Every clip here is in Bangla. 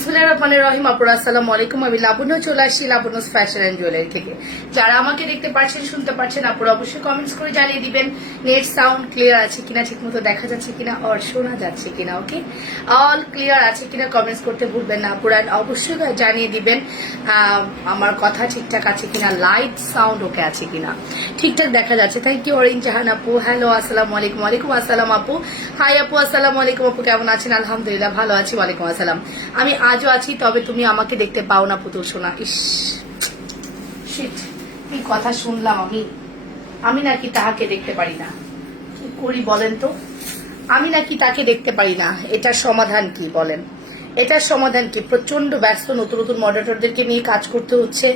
বিসমিল্লাহির রহমানির রহিম। আপুরা আসসালামু আলাইকুম। আমি লাবণ্য চলে আসছি লাবণ্যস ফ্যাশন এন্ড জুয়েলারি থেকে। যারা আমাকে দেখতে পাচ্ছেন শুনতে পাচ্ছেন আপুরা অবশ্যই কমেন্টস করে জানিয়ে দিবেন নেট সাউন্ড ক্লিয়ার আছে কিনা, ঠিকমতো দেখা যাচ্ছে কিনা আর শোনা যাচ্ছে কিনা। ওকে, অল ক্লিয়ার আছে কিনা কমেন্টস করতে ভুলবেন না আপুরা। অবশ্যই জানিয়ে দিবেন আমার কথা ঠিকঠাক আছে কিনা, লাইট সাউন্ড ওকে আছে কিনা, ঠিকঠাক দেখা যাচ্ছে। থ্যাংক ইউ অরিন জাহান আপু। হ্যালো আসসালামু আলাইকুম। ওয়ালাইকুম আসসালাম আপু। হাই আপু, আসসালামু আলাইকুম আপু, কেমন আছেন? আলহামদুলিল্লাহ ভালো আছি। ওয়ালাইকুম আসসালাম। আমি আজও আছি, তবে তুমি আমাকে দেখতে পাও না পুতুল সোনা। ইস শিট, কি কথা শুনলাম আমি। আমি নাকি তাহাকে দেখতে পারি না, কি করি বলেন তো? আমি নাকি তাকে দেখতে পারি না, এটার সমাধান কি বলেন? এটার সমাধান কি? প্রচন্ড ব্যস্ত, নতুন নতুন মডারেটরদেরকে নিয়ে কাজ করতে হচ্ছে,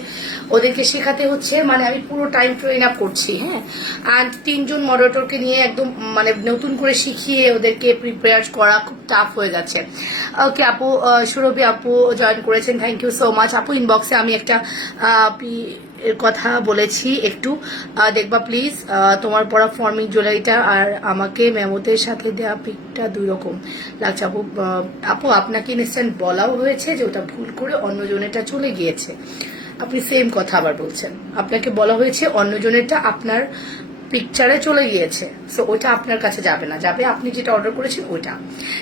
ওদেরকে শেখাতে হচ্ছে। মানে আমি পুরো টাইম ট্রেন আপ করছি, হ্যাঁ। আর 3 জন মডারেটরকে নিয়ে একদম মানে নতুন করে শিখিয়ে ওদেরকে প্রিপেয়ার করা খুব টাফ হয়ে যাচ্ছে। ওকে আপু, সুরভি আপু জয়েন করেছেন, থ্যাংক ইউ সো মাচ আপু। ইনবক্সে আমি একটা এর কথা বলেছি, একটু দেখবা প্লিজ। তোমার পরা ফর্মিং জুয়েলারিটা আর আমাকে মেমোদের সাথে দেওয়া পিকটা 2 রকম লাগছে আপু। আপু আপনাকে ইনস্ট্যান্ট বলাও হয়েছে যে ওটা ভুল করে অন্যজনেরটা চলে গিয়েছে। আপনি সেম কথা আবার বলছেন। আপনাকে বলা হয়েছে অন্যজনেরটা আপনার পিকচারে চলে গিয়েছে, সো ওটা আপনার কাছে যাবে না, যাবে আপনি যেটা অর্ডার করেছেন ওইটা।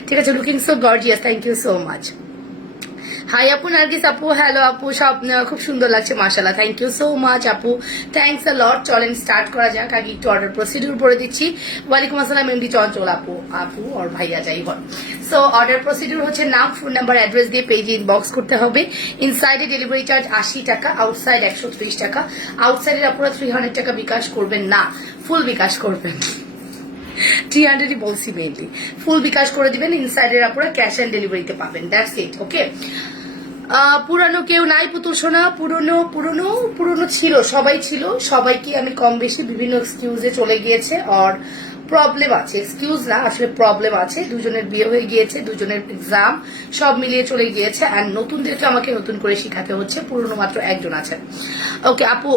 ঠিক আছে, looking so gorgeous, thank you so much. Hi আপু, নার্গিস আপু, হ্যালো আপু, সব খুব সুন্দর লাগছে মাশাআল্লাহ, থ্যাংক ইউ সো মাচ আপু, থ্যাংকস আ লট। চলেন স্টার্ট করা যাক। আগে একটু অর্ডার প্রসিডিউর বলে দিচ্ছি। ওয়ালাইকুম আসসালাম এমডি চঞ্চল আপু, আপু আর ভাইয়া যাই হন। সো অর্ডার প্রসিডিউর হচ্ছে নাম, ফোন নাম্বার, অ্যাড্রেস দিয়ে পেজে ইনবক্স করতে হবে। ইনসাইডে ডেলিভারি চার্জ 80 টাকা, আউটসাইড 130 টাকা। আউটসাইডের আপনারা 300 টাকা বিকাশ করবেন না, ফুল বিকাশ করবেন। 300ই বলছি মেইনলি, ফুল বিকাশ করে দিবেন। ইনসাইডের আপনারা ক্যাশ অন ডেলিভারিতে পাবেন, দ্যাটস ইট। ওকে, পুরানো কেউ নাই পুতুল সোনা, পুরনো পুরনো পুরনো ছিল, সবাই ছিল, সবাইকে আমি কম বেশি বিভিন্ন এক্সকিউজে চলে গিয়েছে। আর প্রবলেম আছে, এক্সকিউজ না আসলে প্রবলেম আছে। দুজনের বিয়ে হয়ে গিয়েছে, দুজনের এক্সাম, সব মিলিয়ে চলে গিয়েছে। অ্যান্ড নতুনদেরকে আমাকে নতুন করে শিখাতে হচ্ছে, পুরনো মাত্র একজন আছেন। ওকে আপু,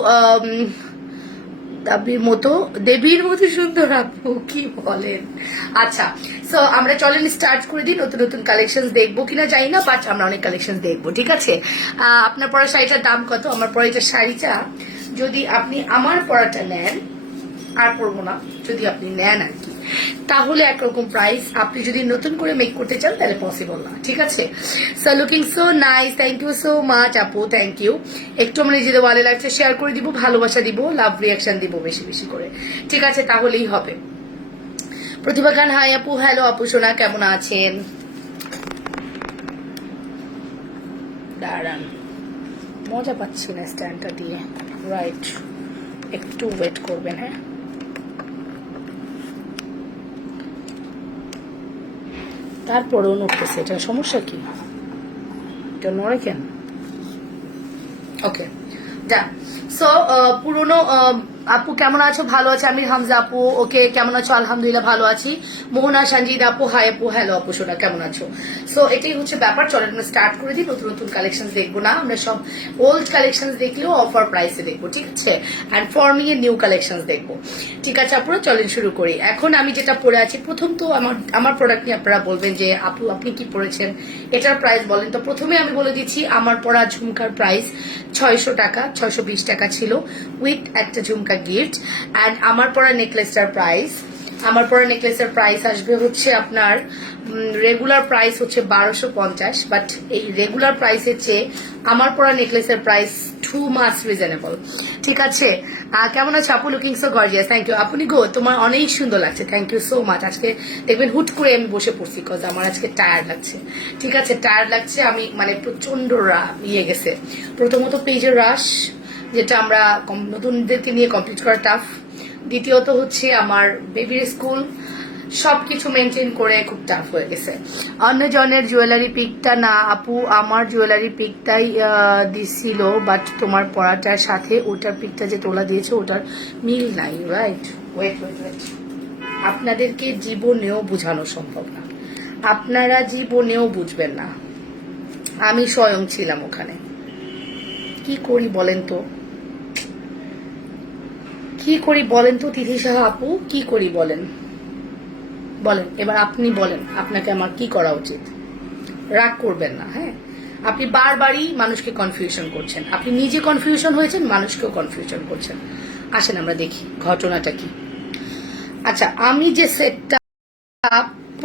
দেবীর মতো সুন্দর আপু, কি বলেন? আচ্ছা, সো আমরা চলেন স্টার্ট করে দিই। নতুন নতুন কালেকশন দেখবো কিনা জানি না, বাট আমরা অনেক কালেকশন দেখবো। ঠিক আছে, আপনার পরা শাড়িটার দাম কত? আমার পরা এটা শাড়িটা যদি আপনি আমার পরাটা নেন, আর পরবো না, যদি আপনি নেন আর কি, তাহলে একরকম প্রাইস। আপনি যদি নতুন করে মেক করতে চান তাহলে পসিবল না। ঠিক আছে, so looking so nice, thank you so much আপু, থ্যাংক ইউ। একটু আমরা নিজেদের ওয়ালে লাগছে শেয়ার করে দিব, ভালোবাসা দিব, লাভ রিয়াকশন দিব বেশি বেশি করে। ঠিক আছে, তাহলেই হবে। প্রতিভা খান, হাই আপু, হ্যালো আপু সোনা, কেমন আছেন? দাঁড়ান, মজা পাচ্ছি না স্ট্যান্ডটা দিয়ে, রাইট, একটু ওয়েট করবেন। হ্যাঁ, তারপরেও নড়তেছে, এটা সমস্যা কি? এটা নড়ে কেন? ওকে, যা। সো পুরনো আপু কেমন আছো? ভালো আছে আমি, হামজা আপু। ওকে, কেমন আছো? আলহামদুলিল্লাহ ভালো আছি। মোহনা সঞ্জিদ আপু, হাই আপু, হ্যালো আপু সোনা, কেমন আছো? সো এটাই হচ্ছে ব্যাপার। চলেন আমরা স্টার্ট করে দিই। নতুন নতুন কালেকশন দেখবো না আমরা, সব ওল্ড কালেকশন দেখলেও অফার প্রাইসে দেখবো। ঠিক আছে, অ্যান্ড ফর্মিং এর নিউ কালেকশন দেখবো। ঠিক আছে আপুরা, চলেন শুরু করি। এখন আমি যেটা পরে আছি, প্রথম তো আমার প্রোডাক্ট নিয়ে আপনারা বলবেন যে আপু আপনি কি পরেছেন, এটার প্রাইস বলেন। তো প্রথমে আমি বলে দিচ্ছি, আমার পরা ঝুমকার প্রাইস 600 টাকা, 620 টাকা ছিল উইথ একটা ঝুমকা গিফট। অ্যান্ড আমার পরা নেকলেসটার প্রাইস আসবে হচ্ছে আপনার, রেগুলার প্রাইস হচ্ছে 1250, বাট এই রেগুলার প্রাইসের চেয়ে আমার পরা নেকলেসের প্রাইস 2 মাস রিজনেবল। ঠিক আছে, কেমন আছে আপু? Looking so gorgeous, thank you আপনি গো, তোমার অনেক সুন্দর লাগছে, থ্যাংক ইউ সো মাচ। আজকে দেখবেন হুট করে আমি বসে পড়ছি, কজ আমার আজকে টায়ার্ড লাগছে। ঠিক আছে, টায়ার্ড লাগছে, আমি মানে প্রচন্ড ইয়ে গেছে। প্রথমত পেজের রাশ, যেটা আমরা নতুনদেরকে নিয়ে কমপ্লিট করা টাফ। দ্বিতীয়ত হচ্ছে আমার বেবির স্কুল, সবকিছু মেনটেন করে খুব টাফ হয়ে গেছে। অন্যজনের জুয়েলারি পিকটা না আপু, আমার জুয়েলারি পিকটাই দিছিল, বাট তোমার পড়াটার সাথে ওটার পিকটা যে তোলা দিয়েছে ওটার মিল নাই। রাইট, ওয়েট ওয়েট ওয়েট, আপনাদেরকে জীবনেও বোঝানো সম্ভব না, আপনারা জীবনেও বুঝবেন না। আমি স্বয়ং ছিলাম ওখানে। কি করি বলেন তো, কি করি বলেন তো তিথি সাহা আপু, কি করি বলেন? বলেন এবার, আপনি বলেন আপনাকে আমার কি করা উচিত? রাগ করবেন না, হ্যাঁ। আপনি বারবারই মানুষকে কনফিউশন করছেন, আপনি নিজে কনফিউশন হয়েছেন, মানুষকেও কনফিউশন করছেন। আসেন আমরা দেখি ঘটনাটা কি। আচ্ছা, আমি যে সেটটা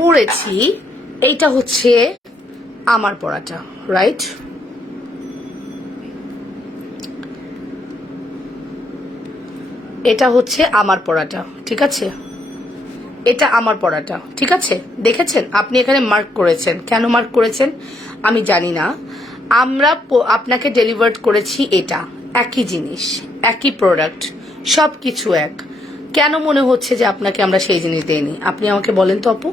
পরেছি এইটা হচ্ছে আমার পরাটা, রাইট? এটা হচ্ছে আমার পরাটা, ঠিক আছে? এটা আমার পরাটা, ঠিক আছে? দেখেছেন আপনি এখানে মার্ক করেছেন, কেন মার্ক করেছেন আমি জানি না। আমরা আপনাকে ডেলিভার করেছি এটা, একই জিনিস, একই প্রোডাক্ট, সব কিছু এক। কেন মনে হচ্ছে যে আপনাকে আমরা সেই জিনিস দেইনি? আপনি আমাকে বলেন তো আপু,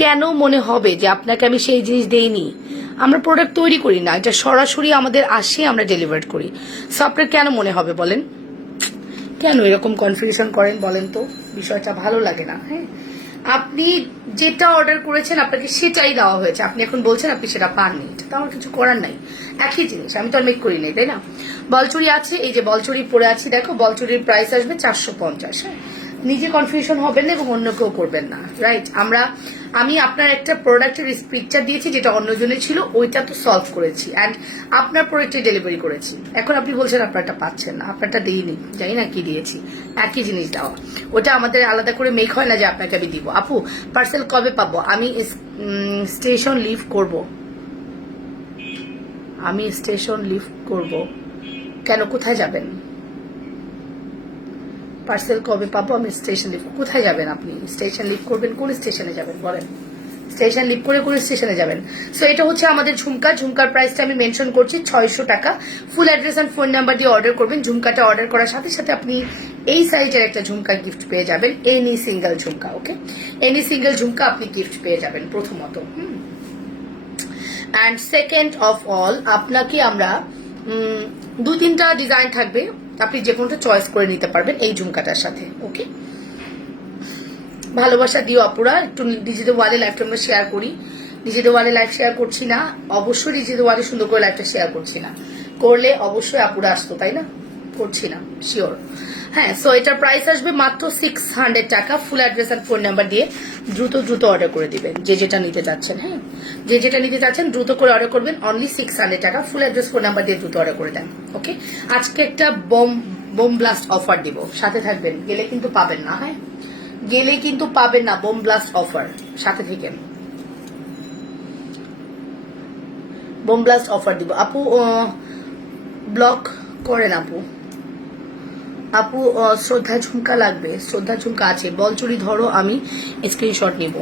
কেন মনে হবে যে আপনাকে আমি সেই জিনিস দেইনি? আমরা প্রোডাক্ট তৈরি করি না, এটা সরাসরি আমাদের আসে, আমরা ডেলিভার করি। সো আপনার কেন মনে হবে বলেন? কেন এরকম কনফিউশন করেন বলেন তো? বিষয়টা ভালো লাগে না। হ্যাঁ, আপনি যেটা অর্ডার করেছেন আপনাকে সেটাই দেওয়া হয়েছে, আপনি এখন বলছেন আপনি সেটা পাননি, এটা তো আমার কিছু করার নাই। একই জিনিস, আমি তো আর মেক করি নাই, তাই না? বলচুরি আছে, এই যে বলচুরি পরে আছি, দেখো বলচুরির প্রাইস আসবে 450। হ্যাঁ, নিজে কনফিউশন হবেন না এবং অন্য কেউ করবেন না, রাইট? আমি আপনার একটা প্রোডাক্টের পিকচার দিয়েছি যেটা অন্যজনের ছিল, ওইটা তো সলভ করেছি অ্যান্ড আপনার প্রোডাক্টে ডেলিভারি করেছি। এখন আপনি বলছেন আপনারটা পাচ্ছেন না, আপনারটা দিইনি, জানি না কি দিয়েছি, একই জিনিস দেওয়া। ওটা আমাদের আলাদা করে মেক হয় না যে আপনাকে আমি দিব। আপু পার্সেল কবে পাবো? আমি স্টেশন লিভ করব, আমি স্টেশন লিভ করব। কেন, কোথায় যাবেন? পার্সেল কবে পাবো? আমি স্টেশন লিভ, কোথায় যাবেন আপনি? স্টেশন লিভ করবেন, কোন স্টেশনে যাবেন বলেন? স্টেশন লিভ করে কোন স্টেশনে যাবেন? সো এটা হচ্ছে আমাদের ঝুমকা। ঝুমকার প্রাইসটা আমি মেনশন করছি 600 টাকা। Full address and phone number দিয়ে অর্ডার করবেন। ঝুমকাটা অর্ডার করার সাথে সাথে আপনি এই সাইজের একটা ঝুমকা গিফট পেয়ে যাবেন, এনি সিঙ্গেল ঝুমকা। ওকে, এনি সিঙ্গেল ঝুমকা আপনি গিফট পেয়ে যাবেন প্রথমত। অ্যান্ড সেকেন্ড অফ অল, আপনাকে আমরা 2-3টা ডিজাইন থাকবে, আপনি যে কোনটা চয়েস করে নিতে পারবেন এই ঝুমকাটার সাথে। ওকে, ভালোবাসা দিও আপুরা, একটু নিজেদের ওয়ালে লাইভটা আমরা শেয়ার করি। নিজেদের ওয়ালে লাইভ শেয়ার করছি না, অবশ্যই নিজেদের ওয়ালে সুন্দর করে লাইভটা শেয়ার করছি না, করলে অবশ্যই আপুরা আসতো, তাই না? করছি না, শিওর। হ্যাঁ, সো এটার প্রাইস আসবে মাত্র 600 টাকা। ফুল অ্যাড্রেস আর ফোন নাম্বার দিয়ে দ্রুত অর্ডার করে দিবেন, যে যেটা নিতে চাচ্ছেন। হ্যাঁ, যে যেটা নিতে চাচ্ছেন দ্রুত করে অর্ডার করবেন, অনলি 600 টাকা। ফুল অ্যাড্রেস ফোন নাম্বার দিয়ে দ্রুত অর্ডার করে দেন। ওকে, আজকে একটা বোম ব্লাস্ট অফার দিব, সাথে থাকবেন, গেলে কিন্তু পাবেন না। হ্যাঁ, গেলে কিন্তু পাবেন না, বোম ব্লাস্ট অফার, সাথে থেকেন। বোম ব্লাস্ট অফার দিব। আপু ব্লক করেন আপু। আপু শ্রদ্ধা ঝুমকা লাগবে, শ্রদ্ধা ঝুমকা আছে, বলচুরি ধরো, আমি স্ক্রিনশট নিব।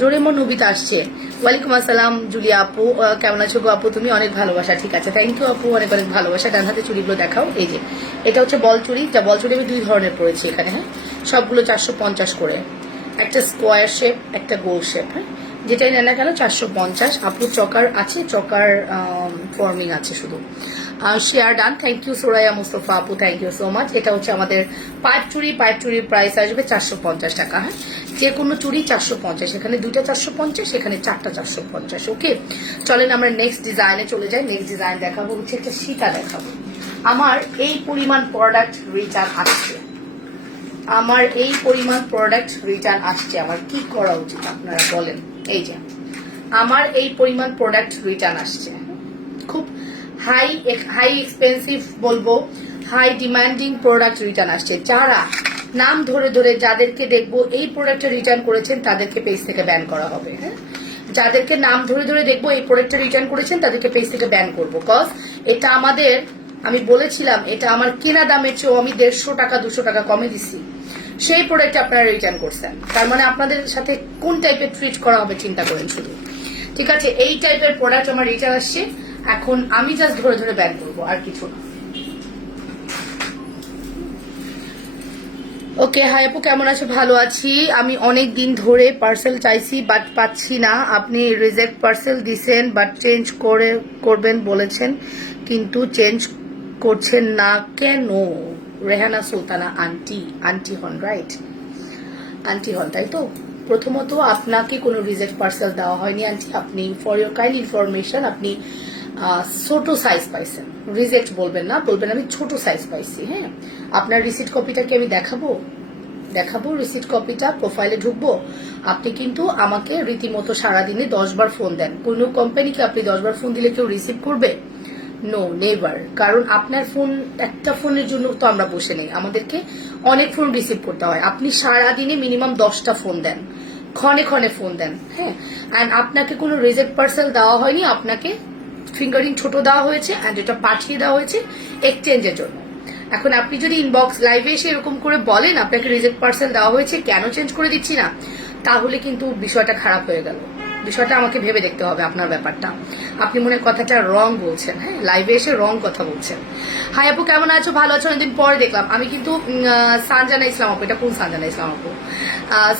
ডোরেমন নবিতা আসছে, ওয়ালাইকুম আসসালাম জুলিয়া আপু, কেমন আছো গো আপু তুমি? অনেক ভালোবাসা, ঠিক আছে, থ্যাংক ইউ আপু, অনেক অনেক ভালোবাসা। ডান হাতে চুড়িগুলো দেখাও, এই যে এটা হচ্ছে বলচুরি, যা বলচুরি আমি 2 ধরনের পড়েছি এখানে। হ্যাঁ, সবগুলো 450 করে, একটা স্কোয়ার শেপ, একটা গোল শেপ। হ্যাঁ, যেটাই নেন না কেন 450। আপু চকার আছে, চকার ফর্মিং আছে শুধু। Share done, thank you Soraiya Mustafa আপু, থ্যাংক ইউ সো মাচ। এটা হচ্ছে আমাদের পাইপ চুড়ির প্রাইস আসবে 450 টাকা। হ্যাঁ, যে কোনো চুড়ি 450, এখানে 2টা 450, এখানে 4টা 450। ওকে, চলেন আমরা নেক্সট ডিজাইনে চলে যাই। নেক্সট ডিজাইন দেখাবো হচ্ছে একটা সীতা দেখাবো। আমার এই পরিমাণ প্রোডাক্ট রিটার্ন আসছে, আমার এই পরিমাণ প্রোডাক্ট রিটার্ন আসছে, আমার কি করা উচিত আপনারা বলেন? এই যে আমার এই পরিমাণ প্রোডাক্ট রিটার্ন আসছে, খুব হাই এক্সপেন্সিভ বলবো, হাই ডিমান্ডিং প্রোডাক্ট রিটার্ন আসছে। যারা নাম ধরে ধরে যাদেরকে দেখবো এই প্রোডাক্টটা রিটার্ন করেছেন তাদেরকে পেজ থেকে ব্যান করা হবে। হ্যাঁ, যাদেরকে নাম ধরে ধরে দেখবো এই প্রোডাক্টটা রিটার্ন করেছেন তাদেরকে পেজ থেকে ব্যান করবো। কজ এটা আমাদের, আমি বলেছিলাম এটা আমার কেনা দামের চেয়েও আমি 150 টাকা 200 টাকা কমে দিচ্ছি, সেই প্রোডাক্ট আপনারা রিটার্ন করছেন। তার মানে আপনাদের সাথে কোন টাইপের ট্রিট করা হবে চিন্তা করেন শুধু। ঠিক আছে, এই টাইপের প্রোডাক্ট আমার রিটার্ন আসছে, এখন আমি জাস্ট ধরে ধরে ব্যান করবো, আর কিছু না। ওকে, হাই আপু কেমন আছো? ভালো আছি। আমি অনেক দিন ধরে পার্সেল চাইছি বাট পাচ্ছি না। আপনি রিজেক্ট পার্সেল দিছেন বাট চেঞ্জ করবেন বলেছেন, কিন্তু চেঞ্জ করছেন না কেন? রেহানা সুলতানা আন্টি হন, রাইট? আন্টি হন, তাই তো? প্রথমত আপনাকে কোনো রিজেক্ট পার্সেল দেওয়া হয়নি আন্টি, আপনি ফর ইউর কাইন্ড ইনফরমেশন আপনি ছোট সাইজ পাইছেন। রিজেক্ট বলবেন না, বলবেন আমি ছোট সাইজ পাইছি। হ্যাঁ, আপনার রিসিট কপিটা কি আমি দেখাবো? দেখাবো রিসিট কপিটা, প্রোফাইলে ঢুকবো, আপনি কিন্তু আমাকে রীতিমতো সারাদিনে 10 বার ফোন দেন। কোনো কোম্পানিকে আপনি 10 বার ফোন দিলে কেউ রিসিভ করবে? No, never. কারণ আপনার ফোন, একটা ফোনের জন্য তো আমরা বসে নেই, আমাদেরকে অনেক ফোন রিসিভ করতে হয়। আপনি সারাদিনে মিনিমাম 10টা ফোন দেন, ক্ষণে ক্ষণে ফোন দেন, হ্যাঁ। অ্যান্ড আপনাকে কোনো রিজেক্ট পার্সেল দেওয়া হয়নি, আপনাকে ফিঙ্গারিং ছোট দেওয়া হয়েছে অ্যান্ড এটা পাঠিয়ে দেওয়া হয়েছে এক্সচেঞ্জের জন্য। এখন আপনি যদি ইনবক্স লাইভে এসে এরকম করে বলেন আপনাকে রিজেক্ট পার্সেল দেওয়া হয়েছে, কেন চেঞ্জ করে দিচ্ছি না, তাহলে কিন্তু বিষয়টা খারাপ হয়ে গেল। বিষয়টা আমাকে ভেবে দেখতে হবে আপনার ব্যাপারটা। আপনি মনে কথাটা রং বলছেন, হ্যাঁ, লাইভে এসে রং কথা বলছেন। হাই আপু, কেমন আছো? ভালো আছো? অনেকদিন পরে দেখলাম। আমি কিন্তু সানজানা ইসলাম আপু, এটা কোন সানজানা ইসলাম আপু?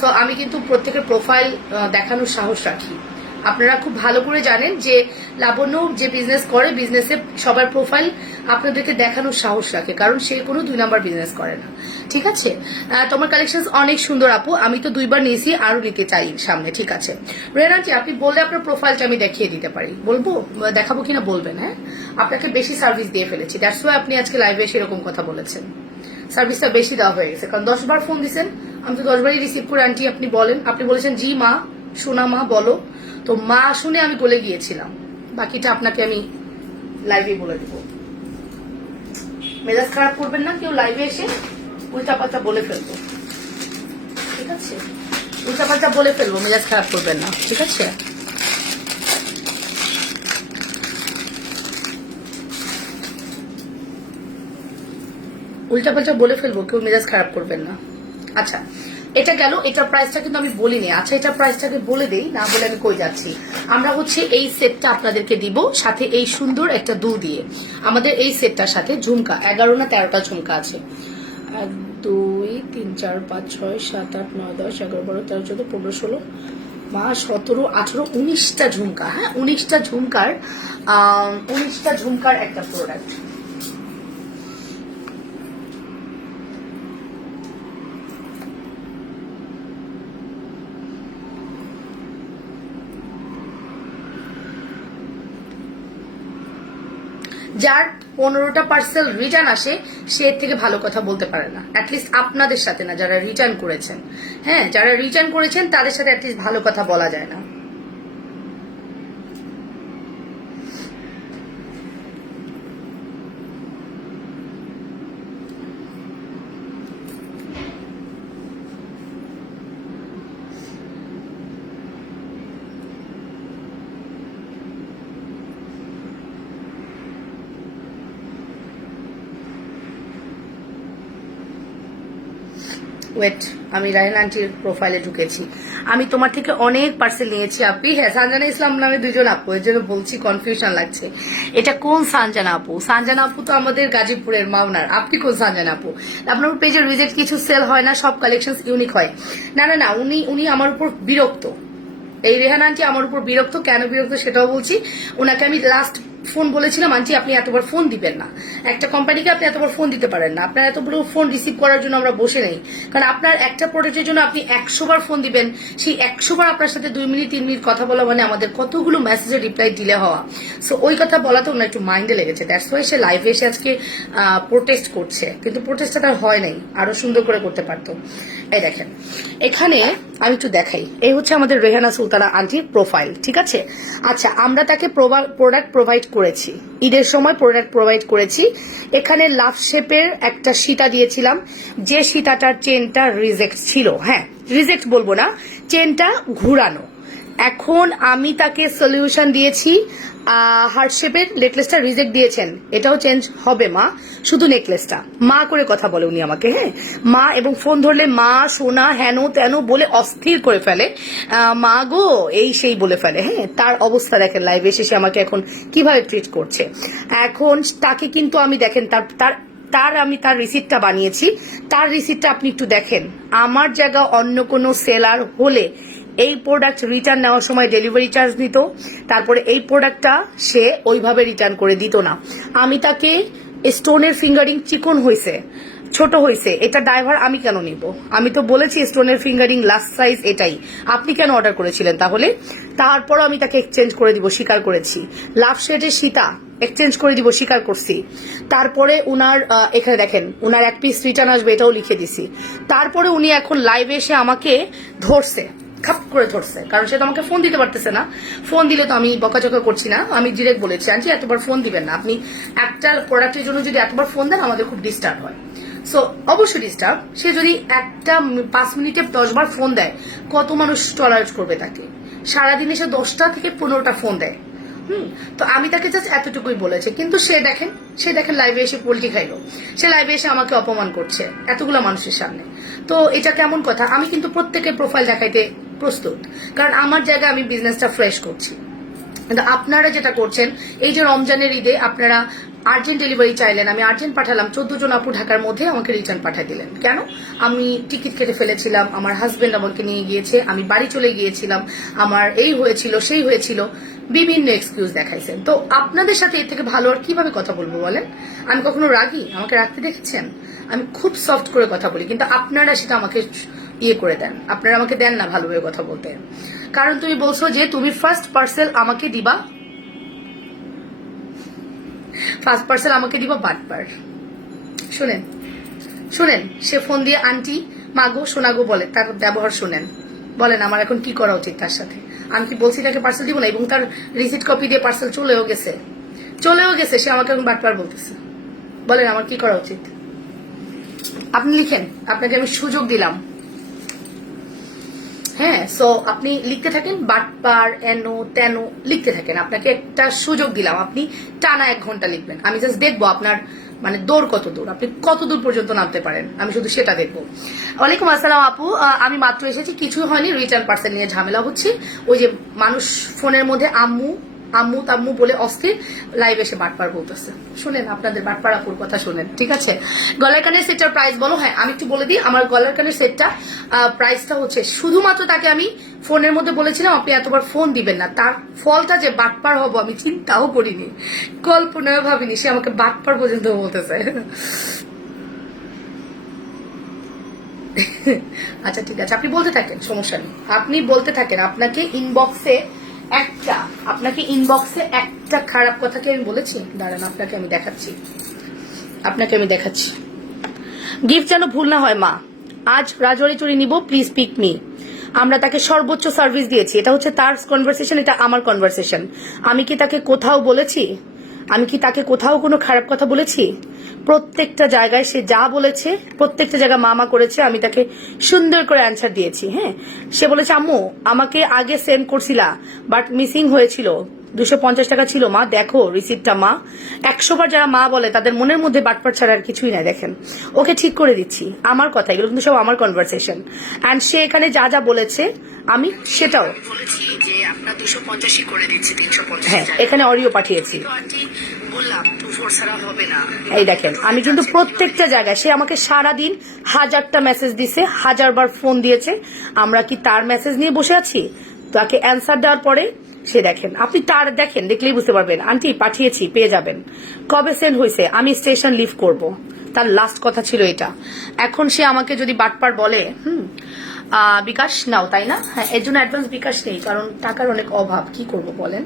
সো আমি কিন্তু প্রত্যেকের প্রোফাইল দেখানোর সাহস রাখি। আপনারা খুব ভালো করে জানেন যে লাবণ্য যে বিজনেস করে, বিজনেসে সবার প্রোফাইল আপনাদেরকে দেখানোর সাহস রাখে, কারণ সে কোনো 2 নাম্বার বিজনেস করে না। ঠিক আছে? তোমার কালেকশন অনেক সুন্দর আপু, আমি তো 2বার নিয়েছি, আরো নিতে চাই সামনে। ঠিক আছে রেনাজি, আপনি বললে আপনার প্রোফাইলটা আমি দেখিয়ে দিতে পারি। বলবো, দেখাবো কিনা বলবেন? হ্যাঁ, আপনাকে বেশি সার্ভিস দিয়ে ফেলেছি, দ্যাটস ওয়াই আপনি আজকে লাইভে এসে এরকম কথা বলেছেন। সার্ভিসটা বেশি দেওয়া হয়ে গেছে, কারণ 10বার ফোন দিচ্ছেন, আমি তো 10বারই রিসিভ করে। আন্টি আপনি বলেন, আপনি বলেছেন জি মা, সোনা মা বলো, তো মা শুনে আমি গলে গিয়েছিলাম। বাকিটা আপনাকে আমি লাইভে বলে দেবো। মেজাজ খারাপ করবেন না কেউ লাইভে এসে, উল্টাপাল্টা বলে ফেলবো। ঠিক আছে, উল্টাপাল্টা বলে ফেলবো, মেজাজ খারাপ করবেন না। ঠিক আছে, উল্টাপাল্টা বলে ফেলবো, কেউ মেজাজ খারাপ করবেন না। আচ্ছা, এটা গেল, এটার প্রাইসটা কিন্তু আমি বলিনি। আচ্ছা, এটার প্রাইসটাকে বলে দেই, না বলে আমি কই যাচ্ছি। আমরা হচ্ছে এই সেটটা আপনাদেরকে দিব, সাথে এই সুন্দর একটা দুল দিয়ে। আমাদের এই সেটটার সাথে ঝুমকা 11 না 13টা ঝুমকা আছে। 1 2 3 4 5 6 7 8 9 10 11 12 13 14 15 16 17 18 19টা ঝুমকা। হ্যাঁ, 19টা ঝুমকার একটা প্রোডাক্ট। যার 15টা পার্সেল রিটার্ন আসে, সে এর থেকে ভালো কথা বলতে পারে না। অ্যাটলিস্ট আপনাদের সাথে না, যারা রিটার্ন করেছেন। হ্যাঁ, যারা রিটার্ন করেছেন তাদের সাথে অ্যাটলিস্ট ভালো কথা বলা যায় না। ওয়েট, আমি রায়হান আন্টির প্রোফাইলে ঢুকেছি। আমি তোমার থেকে অনেক পার্সেল নিয়েছি আপনি। হ্যাঁ, সানজানা ইসলাম নামে 2জন আপু, এর জন্য বলছি, কনফিউশন লাগছে। এটা কোন সানজানা আপু? সানজানা আপু তো আমাদের গাজীপুরের, মাওনার। আপনি কোন সানজানা আপু? আপনার পেজের রিজেক্ট কিছু সেল হয় না, সব কালেকশন ইউনিক হয়। না না না, উনি আমার উপর বিরক্ত। এই রেহান আন্টি আমার উপর বিরক্ত। কেন বিরক্ত সেটাও বলছি। ওনাকে আমি লাস্ট ফোন বলেছিলাম, আন্টি আপনি এতবার ফোন দিবেন না, একটা কোম্পানিকে আপনি এতবার ফোন দিতে পারেন না, আপনার এতগুলো ফোন রিসিভ করার জন্য আমরা বসে নেই। কারণ আপনার একটা প্রোডাক্টের জন্য আপনি 100বার ফোন দিবেন, সেই 100বার আপনার সাথে 2 মিনিট 3 মিনিট কথা বলা মানে আমাদের কতগুলো মেসেজের রিপ্লাই ডিলে হওয়া। সো ওই কথা বলাতে ওনার একটু মাইন্ডে লেগেছে, দ্যাটস ওয়াই সে লাইভে এসে আজকে প্রোটেস্ট করছে। কিন্তু প্রোটেস্টটা তার হয় নাই, আরো সুন্দর করে করতে পারতো। এই দেখেন, এখানে আমি একটু দেখাই। এই হচ্ছে আমাদের রেহানা সুলতানা আন্টির প্রোফাইল। ঠিক আছে, আচ্ছা, আমরা তাকে প্রোডাক্ট প্রোভাইড করেছি, ঈদের সময় প্রোডাক্ট প্রোভাইড করেছি। এখানে লাভ শেপের একটা সীতা দিয়েছিলাম, যে সীতাটার চেনটা রিজেক্ট ছিল। হ্যাঁ, রিজেক্ট বলবো না, চেনটা ঘুরানো। এখন আমি তাকে সলিউশন দিয়েছি, হার্ট শেপের নেকলেসটা রিজেক্ট দিয়েছেন, এটাও চেঞ্জ হবে মা, শুধু নেকলেসটা। মা করে কথা বলে উনি আমাকে, হ্যাঁ মা, এবং ফোন ধরলে মা, সোনা, হেন তেন বলে অস্থির করে ফেলে। মা গো, এই সেই বলে ফেলে। হ্যাঁ, তার অবস্থা দেখেন লাইভে এসে আমাকে এখন কিভাবে ট্রিট করছে। এখন তাকে কিন্তু আমি দেখেন আমি তার রিসিপ্টটা বানিয়েছি। তার রিসিপ্টটা আপনি একটু দেখেন। আমার জায়গা অন্য কোনো সেলার হলে এই প্রোডাক্ট রিটার্ন নেওয়ার সময় ডেলিভারি চার্জ নিত, তারপরে এই প্রোডাক্টটা সে ওইভাবে রিটার্ন করে দিত না। আমি তাকে স্টোনের ফিঙ্গারিং চিকন হয়েছে, ছোট হয়েছে, এটা ড্রাইভার আমি কেন নিব? আমি তো বলেছি স্টোনের ফিঙ্গারিং লাস্ট সাইজ এটাই, আপনি কেন অর্ডার করেছিলেন তাহলে? তারপরও আমি তাকে এক্সচেঞ্জ করে দিব, স্বীকার করেছি। লাভ শেডের সীতা এক্সচেঞ্জ করে দিব, স্বীকার করছি। তারপরে উনার এখানে দেখেন উনার এক পিস রিটার্ন আসবে, এটাও লিখে দিছি। তারপরে উনি এখন লাইভে এসে আমাকে ধরছে, খাপ করে ধরছে, কারণ সে তো আমাকে ফোন দিতে পারতেছে না। ফোন দিলে তো আমি বকাচকা করছি না, আমি ডিরেক্ট বলেছি আন্টি এতবার ফোন দিবেন না, আপনি একটা প্রোডাক্টের জন্য যদি এতবার ফোন দেন আমাদের খুব ডিস্টার্ব হয়। সো অবশ্যই ডিস্টার্ব, সে যদি একটা 5 মিনিটে 10 বার ফোন দেয়, কত মানুষ টলারেট করবে তাকে? সারাদিনে সে 10টা থেকে 15টা ফোন দেয়। তো আমি তাকে জাস্ট এতটুকুই বলেছি, কিন্তু সে দেখেন লাইভে এসে পোল্টি খাইলো, সে লাইভে এসে আমাকে অপমান করছে এতগুলো মানুষের সামনে। তো এটা কেমন কথা? আমি কিন্তু প্রত্যেকের প্রোফাইল দেখাইতে প্রস্তুত, কারণ আমার জায়গায় আমি বিজনেসটা ফ্রেশ করছি। কিন্তু আপনারা যেটা করছেন, এই যে রমজানের ঈদে আপনারা আর্জেন্ট ডেলিভারি চাইলেন, আমি আর্জেন্ট পাঠালাম, 14 জন আপু ঢাকার মধ্যে আমাকে রিটার্ন পাঠিয়ে দিলেন। কেন? আমি টিকিট কেটে ফেলেছিলাম, আমার হাজবেন্ড আমাকে নিয়ে গিয়েছে, আমি বাড়ি চলে গিয়েছিলাম, আমার এই হয়েছিল সেই হয়েছিল, বিভিন্ন এক্সকিউজ দেখাইছেন। তো আপনাদের সাথে এর থেকে ভালো আর কিভাবে কথা বলবো বলেন? আমি কখনো রাগি? আমাকে রাখতে দেখেছেন? আমি খুব সফট করে কথা বলি, কিন্তু আপনারা সেটা আমাকে করে দেন, আপনারা আমাকে দেন না ভালোভাবে কথা বলতে। কারণ তুমি বলছো যে তুমি ফার্স্ট পার্সেল আমাকে দিবা, বাটপার। শুনেন সে ফোন দিয়ে আন্টি মাগো সোনাগো বলে, তার ব্যবহার শুনেন, বলেন আমার এখন কি করা উচিত তার সাথে? আমি কি বলছি তাকে পার্সেল দিব না? এবং তার রিসিট কপি দিয়ে পার্সেল চলেও গেছে, সে আমাকে এখন বাটপার বলতেছে। বলেন আমার কি করা উচিত? আপনি লিখেন, আপনাকে আমি সুযোগ দিলাম। হ্যাঁ, সো আপনি লিখতে থাকেন, বাটপার এনো তেনো লিখতে থাকেন, আপনাকে একটা সুযোগ দিলাম, আপনি টানা 1 ঘন্টা লিখবেন। আমি জাস্ট দেখবো আপনার মানে দৌড় কত দূর, আপনি কত দূর পর্যন্ত নামতে পারেন, আমি শুধু সেটা দেখবো। ওয়ালাইকুম আসসালাম আপু, আমি মাত্র এসেছি, কিছু হয়নি, রিটার্ন পার্সেল নিয়ে ঝামেলা হচ্ছে। ওই যে মানুষ ফোনের মধ্যে আম্মু আম্মু তাম্মু বলে অস্থির, লাইভ এসে বাটপার বলতেছে। শুনেন, আপনাদের বাটপার আপুর কথা শুনেন, ঠিক আছে? গলার কানের সেটটার প্রাইস বলো। হ্যাঁ, আমি একটু বলে দিই, আমার গলার কানের সেটটা প্রাইসটা হচ্ছে, শুধুমাত্র তাকে আমি ফোনের মধ্যে বলেছিলাম আপনি এতবার ফোন দিবেন না, তার ফলটা যে বাটপার হব আমি চিন্তাও করিনি, কল্পনাও ভাবিনি, সে আমাকে বাটপার পর্যন্ত বলতেছে। আচ্ছা ঠিক আছে, আপনি বলতে থাকেন, সমস্যা নেই, আপনি বলতে থাকেন। আপনাকে ইনবক্সে একটা খারাপ কথাকে আমি বলেছি? দাঁড়ান, আপনাকে আমি দেখাচ্ছি। গিফট যেন ভুল না হয় মা, আজ রাজবাড়ি চুরি নিব, প্লিজ পিক মি। আমরা তাকে সর্বোচ্চ সার্ভিস দিয়েছি, এটা হচ্ছে তার কনভারসেশন, এটা আমার কনভারসেশন। আমি কি তাকে কোথাও বলেছি? আমি কি তাকে কোথাও কোনো খারাপ কথা বলেছি? প্রত্যেকটা জায়গায় সে যা বলেছে, প্রত্যেকটা জায়গায় মামা করেছে, আমি তাকে সুন্দর করে অ্যান্সার দিয়েছি। হ্যাঁ, সে বলেছে আম্মু আমাকে আগে সেন্ড করছিলা, বাট মিসিং হয়েছিল, 250 টাকা ছিল মা, দেখো রিসিপ্টটা মা। 100 বার যারা মা বলে তাদের মনের মধ্যে বাটপাট ছাড়া আর কিছুই নাই। দেখেন, ওকে ঠিক করে দিচ্ছি, আমার কথা, এগুলো কিন্তু সব আমার কনভারসেশন। অ্যান্ড সে এখানে যা যা বলেছে আমি সেটাও বলেছি যে আপনার 250 করে দিচ্ছি, 350। হ্যাঁ, এখানে অডিও পাঠিয়েছি, এই দেখেন। আমি কিন্তু প্রত্যেকটা জায়গায়, সে আমাকে সারাদিন 1000টা মেসেজ দিছে, 1000 বার ফোন দিয়েছে। আমরা কি তার মেসেজ নিয়ে বসে আছি? তাকে অ্যান্সার দেওয়ার পরে সে দেখেন, আপনি তার দেখেন, দেখলেই বুঝতে পারবেন। আন্টি পাঠিয়েছি, পেয়ে যাবেন। কবে সেন্ড হয়েছে? আমি স্টেশন লিভ করব, তার লাস্ট কথা ছিল এটা। এখন সে আমাকে যদি বাটপার বলে, বিকাশ নাও, তাই না? হ্যাঁ, এর জন্য অ্যাডভান্স বিকাশ নেই, কারণ টাকার অনেক অভাব, কি করব বলেন?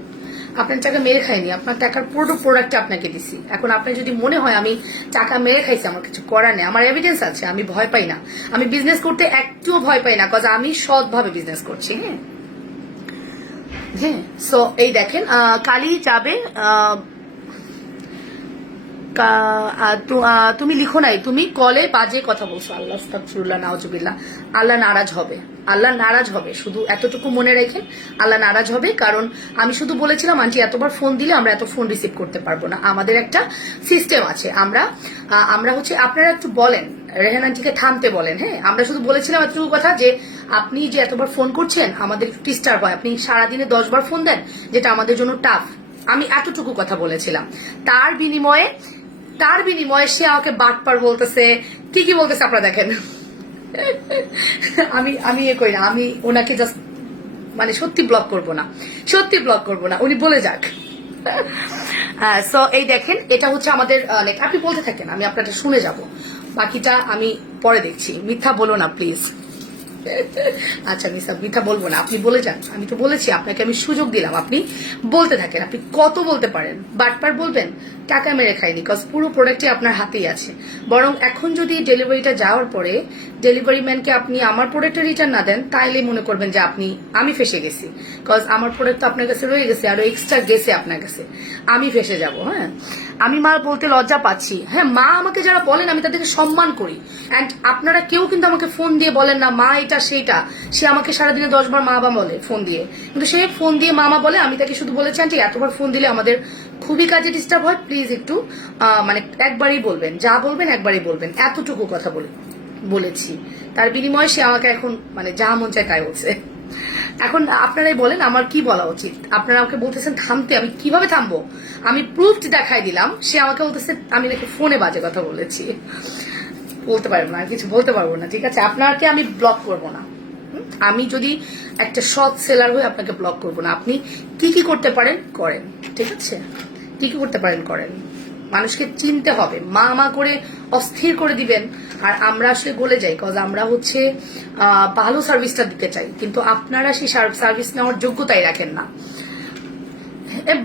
আপনার টাকা মেরে খাইনি, আপনার টাকার পুরো প্রোডাক্ট আপনাকে দিছি। এখন আপনার যদি মনে হয় আমি টাকা মেরে খাইছি, আমার কিছু করার নেই, আমার এভিডেন্স আছে, আমি ভয় পাই না, আমি বিজনেস করতে একটুও ভয় পাই না, কজ আমি সৎভাবে বিজনেস করছি। হ্যাঁ, সো এই দেখেন, কালই যাবে। তুমি লিখো নাই, তুমি কলে বাজে কথা বলছো, আল্লাহ আস্তাগফিরুল্লাহ নাউজুবিল্লাহ। আল্লাহ নারাজ হবে, শুধু এতটুকু মনে রাখেন, আল্লাহ নারাজ হবে। কারণ আমি শুধু বলেছিলাম আন্টি এতবার ফোন দিলে আমরা এত ফোন রিসিভ করতে পারবো না, আমাদের একটা সিস্টেম আছে। আমরা হচ্ছে, আপনারা একটু বলেন রেহান আন্টিকে থামতে বলেন। হ্যাঁ, আমরা শুধু বলেছিলাম এতটুকু কথা যে আপনি যে এতবার ফোন করছেন আমাদের ডিস্টার্ব হয়, আপনি সারাদিনে 10 বার ফোন দেন, যেটা আমাদের জন্য টাফ। আমি এতটুকু কথা বলেছিলাম। তার বিনিময়ে সে আমাকে বাটপার বলতেছে, কি বলতেছে আপনারা দেখেন। আমি এ করি না, আমি ওনাকে জাস্ট মানে সত্যি ব্লক করবো না, উনি বলে যাক। সো এই দেখেন, এটা হচ্ছে আমাদের, আপনি বলতে থাকেন, আমি আপনাকে শুনে যাব। বাকিটা আমি পরে দেখছি। মিথ্যা বলো না প্লিজ। আচ্ছা মিথ্যা বলবো না, আপনি বলে যান। আমি তো বলেছি আপনাকে, আমি সুযোগ দিলাম, আপনি বলতে থাকেন। আপনি কত বলতে পারেন? বাটপার বলবেন? টাকা মেরে খাইনি, কজ পুরো প্রোডাক্টই আপনার হাতেই আছে। বরং এখন যদি ডেলিভারিটা যাওয়ার পরে ডেলিভারি ম্যানকে আপনি আমার প্রোডাক্টটা রিটার্ন না দেন, তাইলে মনে করবেন যে আমি ফেসে গেছি। কজ আমার প্রোডাক্ট তো আপনার কাছে রয়ে গেছে, আরো এক্সট্রা গেছে আপনার কাছে, আমি ফেসে যাব। হ্যাঁ, আমি মা বলতে লজ্জা পাচ্ছি। হ্যাঁ, মা আমাকে যারা বলেন আমি তাদেরকে সম্মান করি। অ্যান্ড আপনারা কেউ কিন্তু আমাকে ফোন দিয়ে বলেন না মা এটা সেইটা। সে আমাকে সারাদিনে 10 বার মা বা বলে ফোন দিয়ে, কিন্তু সে ফোন দিয়ে মামা বলে। আমি তাকে শুধু বলেছি আন্টি এতবার ফোন দিলে আমাদের খুবই কাজে ডিস্টার্ব হয়, প্লিজ একটু মানে একবারই বলবেন, যা বলবেন একবারই বলবেন, এতটুকু কথা বলেছি। তার বিনিময়ে সে আমাকে এখন মানে যা মন চায় তাই বলছে। এখন আপনারাই বলেন আমার কি বলা উচিত? আপনারা আমাকে বলতেছেন থামতে, আমি কিভাবে থামবো? আমি প্রুফ দেখাই দিলাম, সে আমাকে বলতেছে আমি নাকি ফোনে বাজে কথা বলেছি। বলতে পারবো না, কিছু বলতে পারবো না, ঠিক আছে? আপনাকে আমি ব্লক করবো না। আমি যদি একটা সৎ সেলার হয়ে আপনাকে ব্লক করবো না। আপনি কি কি করতে পারেন করেন, ঠিক আছে? কি কি করতে পারেন করেন। মানুষকে চিনতে হবে, মা করে অস্থির করে দিবেন আর আমরা আসলে গলে যাই। কজ আমরা হচ্ছে ভালো সার্ভিসটা দিতে চাই, কিন্তু আপনারা সেই সার্ভিস নেওয়ার যোগ্যতাই রাখেন না।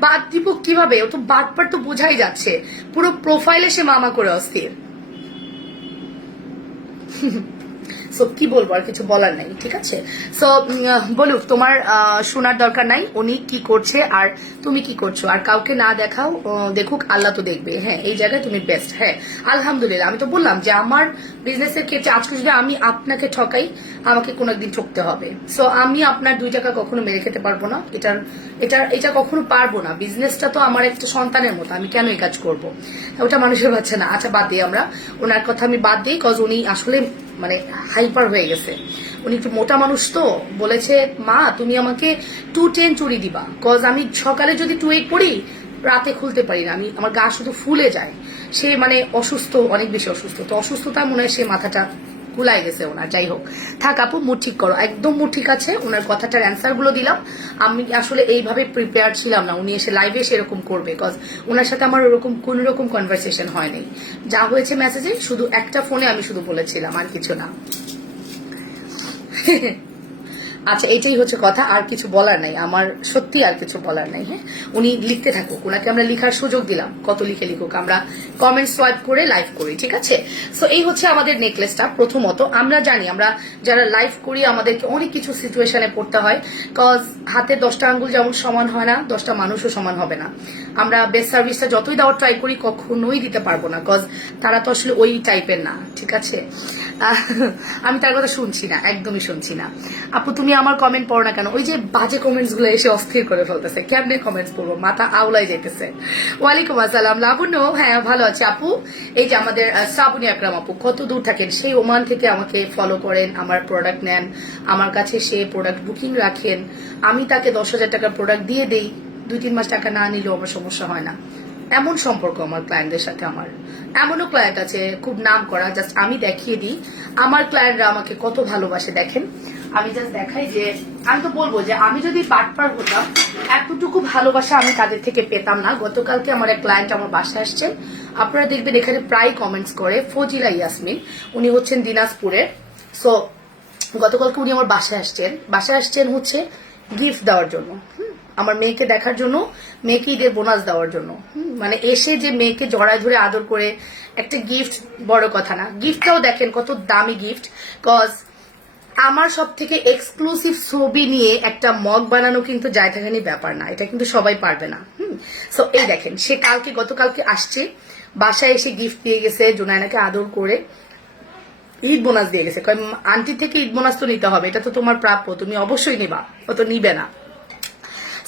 বাদ দিব কিভাবে? ও তো বাদবার তো বোঝাই যাচ্ছে, পুরো প্রোফাইলে সে মামা করে অস্থির। সো কি বলবো, আর কিছু বলার নাই, ঠিক আছে? সো বলুক, তোমার শোনার দরকার নাই উনি কি করছে আর তুমি কি করছো। আর কাউকে না দেখাও, দেখুক, আল্লাহ তো দেখবে। হ্যাঁ, এই জায়গায় তুমি বেস্ট। হ্যাঁ, আলহামদুলিল্লাহ। আমি তো বললাম যে আমার বিজনেসের ক্ষেত্রে আজকে যদি আমি আপনাকে ঠকাই, আমাকে কোনো একদিন ঠকতে হবে। সো আমি আপনার 2 টাকা কখনো মেরে খেতে পারবো না। এটা কখনো পারবো না। বিজনেসটা তো আমার একটা সন্তানের মতো, আমি কেন এই কাজ করবো? ওটা মানুষের বাচ্চা না। আচ্ছা বাদ দিই আমরা, ওনার কথা আমি বাদ দিই। কজ উনি আসলে মানে হাইপার হয়ে গেছে। উনি একটু মোটা মানুষ, তো বলেছে মা তুমি আমাকে 210 চুড়ি দিবা। কজ আমি সকালে যদি 28 পড়ি, রাতে খুলতে পারি না, আমার গা শুধু ফুলে যায়। সে মানে অসুস্থ, অনেক বেশি অসুস্থ। তো অসুস্থতা মনে হয় সে মাথাটা কুলাই গেছে ওনার। যাই হোক, থাক আপু, মুড ঠিক করো। একদম মুড ঠিক আছে। ওনার কথাটার অ্যান্সার গুলো দিলাম। আমি আসলে এইভাবে প্রিপেয়ার ছিলাম না উনি এসে লাইভে সেরকম করবে। কজ ওনার সাথে আমার ওরকম কোন রকম কনভারসেশন হয়নি। যা হয়েছে মেসেজে, শুধু একটা ফোনে আমি শুধু বলেছিলাম, আর কিছু না। আচ্ছা, এটাই হচ্ছে কথা, আর কিছু বলার নাই আমার, সত্যি আর কিছু বলার নাই। হ্যাঁ, উনি লিখতে থাকুক, ওনাকে আমরা লিখার সুযোগ দিলাম, কত লিখুক, আমরা কমেন্ট সোয়াইপ করে লাইভ করি, ঠিক আছে? সো এই হচ্ছে আমাদের নেকলেসটা। প্রথমত আমরা জানি, আমরা যারা লাইভ করি আমাদেরকে অনেক কিছু সিচুয়েশনে পড়তে হয়। কজ হাতে 10টা আঙ্গুল যেমন সমান হয় না, 10টা মানুষও সমান হবে না। আমরা বেস্ট সার্ভিসটা যতই দেওয়ার ট্রাই করি, কখনোই দিতে পারবো না। কজ তারা তো আসলে ওই টাইপের না, ঠিক আছে? আমি তার কথা শুনছি না, একদমই শুনছি না। আপু তুমি আমার কমেন্ট পড়ো না কেন? ওই যে বাজে কমেন্টস গুলো এসে অস্থির করে ফেলতেছে, কেমনে কমেন্টস পড়বো, মাথা আউলাই যাইতেছে। ওয়ালাইকুম আসসালাম লাবণ্য। হ্যাঁ ভালো আছে আপু। এই যে আমাদের শ্রাবণী আকরাম আপু, কত দূর থাকেন, সেই ওমান থেকে আমাকে ফলো করেন, আমার প্রোডাক্ট নেন, আমার কাছে সে প্রোডাক্ট বুকিং রাখেন, আমি তাকে 10,000 টাকার প্রোডাক্ট দিয়ে দেই, 2-3 মাস টাকা না নিলেও আমার সমস্যা হয় না। এমন সম্পর্ক আমার ক্লায়েন্টদের সাথে। আমার এমনও ক্লায়েন্ট আছে খুব নাম করা, জাস্ট আমি দেখিয়ে দিই আমার ক্লায়েন্টরা আমাকে কত ভালোবাসে। দেখেন, আমি জাস্ট দেখাই যে, আমি তো বলবো যে আমি যদি বাটপার হতাম, এতটুকু ভালোবাসা আমি তাদের থেকে পেতাম না। গতকালকে আমার এক ক্লায়েন্ট আমার বাসায় আসছেন, আপনারা দেখবেন এখানে প্রায় কমেন্টস করে, ফজিলা ইয়াসমিন, উনি হচ্ছেন দিনাজপুরের। সো গতকালকে উনি আমার বাসায় আসছেন হচ্ছে গিফট দেওয়ার জন্য, আমার মেয়েকে দেখার জন্য, মেয়েকে ঈদের বোনাস দেওয়ার জন্য। মানে এসে যে মেয়েকে জড়ায় ধরে আদর করে একটা গিফট, বড় কথা না, গিফটটাও দেখেন কত দামি গিফট। কজ আমার সব থেকে এক্সক্লুসিভ ছবি নিয়ে একটা মগ বানানো কিন্তু জায়গাখানি ব্যাপার না, এটা কিন্তু সবাই পারবে না। সো এই দেখেন, সে গতকালকে আসছে, বাসায় এসে গিফট দিয়ে গেছে, জুনায়নাকে আদর করে ঈদ বোনাস দিয়ে গেছে। আন্টি থেকে ঈদ বোনাস তো নিতে হবে, এটা তো তোমার প্রাপ্য, তুমি অবশ্যই নিবা, ও তো নিবে না।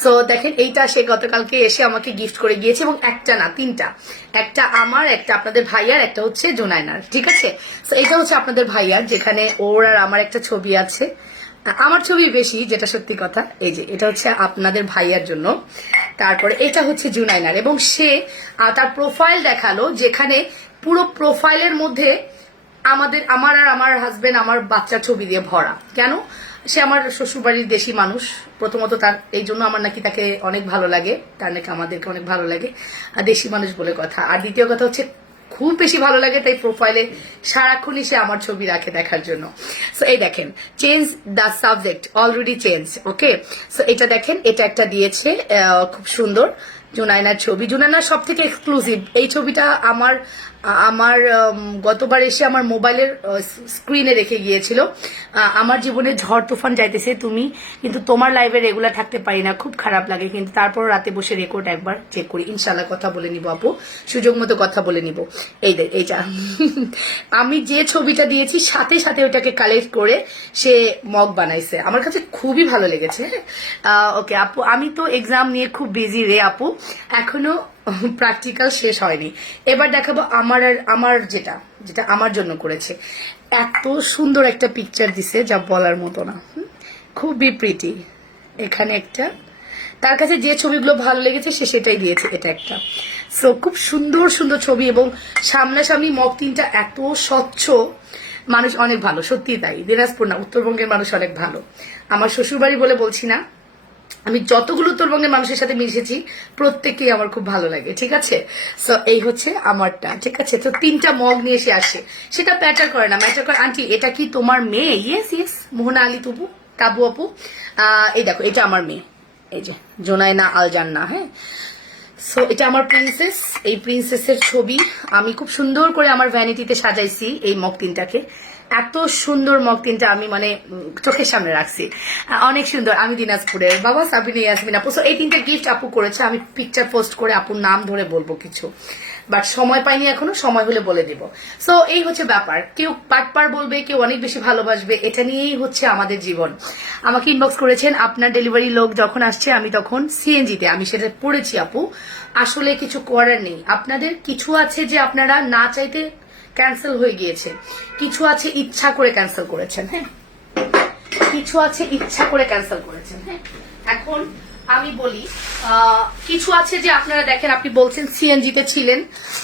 সো দেখেন, এইটা সে গতকালকে এসে আমাকে গিফট করে গিয়েছে, এবং একটা না 3টা, একটা আমার, একটা আপনাদের ভাইয়ার, একটা হচ্ছে জোনায়নার, ঠিক আছে? সো এটা হচ্ছে আপনাদের ভাইয়ার, যেখানে ওর আর আমার একটা ছবি আছে, আমার ছবি বেশি, যেটা সত্যি কথা। এই যে এটা হচ্ছে আপনাদের ভাইয়ার জন্য, তারপরে এটা হচ্ছে জুনাইনার, এবং সে তার প্রোফাইল দেখালো, যেখানে পুরো প্রোফাইলের মধ্যে আমার আর আমার হাজবেন্ড, আমার বাচ্চার ছবি দিয়ে ভরা। কেন? সে আমার শ্বশুরবাড়ির দেশি মানুষ, প্রথমত তার এই জন্য আমার নাকি তাকে অনেক ভালো লাগে, তার নাকি আমাদেরকে অনেক ভালো লাগে, আর দেশি মানুষ বলে কথা। আর দ্বিতীয় কথা হচ্ছে খুব বেশি ভালো লাগে, তাই প্রোফাইলে সারাক্ষণই সে আমার ছবি রাখে দেখার জন্য। সো এই দেখেন, change the subject, already change. Okay, so এটা দেখেন, এটা একটা দিয়েছে খুব সুন্দর জুনাইনার ছবি। জুনাইনার সব থেকে এক্সক্লুসিভ এই ছবিটা আমার আমার গতবার এসে আমার মোবাইলের স্ক্রিনে রেখে গিয়েছিল। আমার জীবনে ঝড় তুফান যাইতেছে তুমি, কিন্তু তোমার লাইভে রেগুলার থাকতে পারি না, খুব খারাপ লাগে, কিন্তু তারপর রাতে বসে রেকর্ড একবার চেক করি, ইনশাল্লাহ কথা বলে নিব আপু, সুযোগ মতো কথা বলে নিব। এইটা আমি যে ছবিটা দিয়েছি সাথে সাথে ওটাকে কালেক্ট করে সে মগ বানাইছে, আমার কাছে খুবই ভালো লেগেছে। ওকে আপু, আমি তো এক্সাম নিয়ে খুব বিজি রে আপু, এখনো প্র্যাকটিক্যাল শেষ হয়নি। এবার দেখাবো আমার যেটা আমার জন্য করেছে। এত সুন্দর একটা পিকচার দিছে যা বলার মতো না, খুবই প্রিটি। এখানে একটা, তার কাছে যে ছবিগুলো ভালো লেগেছে সে সেটাই দিয়েছে, এটা একটা। সো খুব সুন্দর সুন্দর ছবি, এবং সামনাসামনি মক তিনটা এত স্বচ্ছ, মানুষ অনেক ভালো, সত্যি তাই। দিনাজপুর না, উত্তরবঙ্গের মানুষ অনেক ভালো। আমার শ্বশুরবাড়ি বলে বলছি না, আমি যতগুলো উত্তরবঙ্গের মানুষের সাথে মিশেছি প্রত্যেককেই আমার খুব ভালো লাগে, ঠিক আছে। সো এই হচ্ছে আমারটা, ঠিক আছে। তো তিনটা মগ নিয়ে এসে আসে, সেটা ম্যাটার করে না, ম্যাটার করে আন্টি এটা কি তোমার মেয়ে? ইয়েস ইয়েস, মোহনা আলী তাবু আপু। এই দেখো, এটা আমার মেয়ে, এই যে জোনাইনা আল জান্না। হ্যাঁ, সো এটা আমার প্রিন্সেস, এই প্রিন্সেসের ছবি আমি খুব সুন্দর করে আমার ভ্যানিটিতে সাজাইছি। এই মগ তিনটাকে, এত সুন্দর মগ তিনটা আমি মানে চোখের সামনে রাখছি, অনেক সুন্দর। আমি দিনাজপুরের, বাবা সাবিনা ইয়াসমিন আপু। সো এই তিনটা গিফট আপু করেছে, আমি পিকচার পোস্ট করে আপুর নাম ধরে বলবো কিছু, বাট সময় পাইনি এখনো, সময় হলে বলে দিব। সো এই হচ্ছে ব্যাপার, কেউ পাটপার বলবে, কেউ অনেক বেশি ভালোবাসবে, এটা নিয়েই হচ্ছে আমাদের জীবন। আমাকে ইনবক্স করেছেন আপনার ডেলিভারি লোক যখন আসছে আমি তখন সিএনজিতে, আমি সেটা পড়েছি আপু। আসলে কিছু করার নেই, আপনাদের কিছু আছে যে আপনারা না চাইতে ক্যান্সেল হয়ে গিয়েছে, কিছু আছে ইচ্ছা করে ক্যান্সেল করেছেন। হ্যাঁ, কিছু আছে ইচ্ছা করে ক্যান্সেল করেছেন। হ্যাঁ, এখন আমি বলি, কিছু আছে যে আপনারা দেখেন, আপনি বলছেন সিএনজিতে ছিলেন,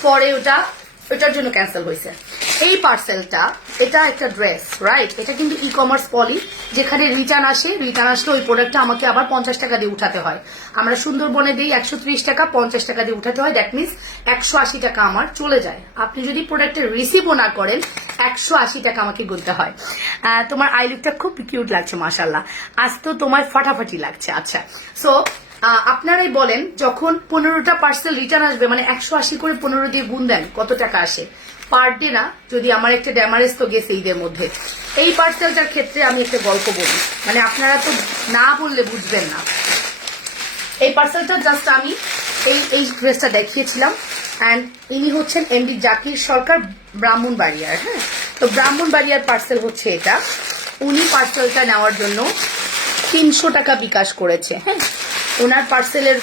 পরে ওটার জন্য ক্যান্সেল হয়েছে। এই পার্সেলটা, এটা একটা ড্রেস, রাইট? এটা কিন্তু ই কমার্স পলি, যেখানে রিটার্ন আসলে ওই প্রোডাক্টটা আমাকে আবার 50 টাকা দিয়ে উঠাতে হয়। আমরা সুন্দরবনে দিই 130 টাকা, 50 টাকা দিয়ে উঠাতে হয়, দ্যাট মিনস 180 টাকা আমার চলে যায়। আপনি যদি প্রোডাক্টের রিসিভও না করেন 180 টাকা আমাকে গুনতে হয়। তোমার আই লুকটা খুব কিউট লাগছে, মাশাল্লাহ, আজ তো তোমায় ফাটাফাটি লাগছে। আচ্ছা, সো আপনারাই বলেন, যখন 15টা পার্সেল রিটার্ন আসবে, মানে 180 করে 15 দিয়ে গুণ দেন, কত টাকা আসে পার ডে? না, যদি আমার একটা ড্যামারেজ তো গেছে ঈদের মধ্যে। এই পার্সেলটার ক্ষেত্রে আমি একটা গল্প বলি, মানে আপনারা তো না বললে বুঝবেন না। এই পার্সেলটা জাস্ট আমি এই ড্রেসটা দেখিয়েছিলাম, অ্যান্ড ইনি হচ্ছেন এমডি জাকির সরকার, ব্রাহ্মণবাড়িয়ার। হ্যাঁ, তো ব্রাহ্মণবাড়িয়ার পার্সেল হচ্ছে এটা। উনি পার্সেলটা নেওয়ার জন্য 300 টাকা বিকাশ করেছে। হ্যাঁ, ওনার পার্সেলের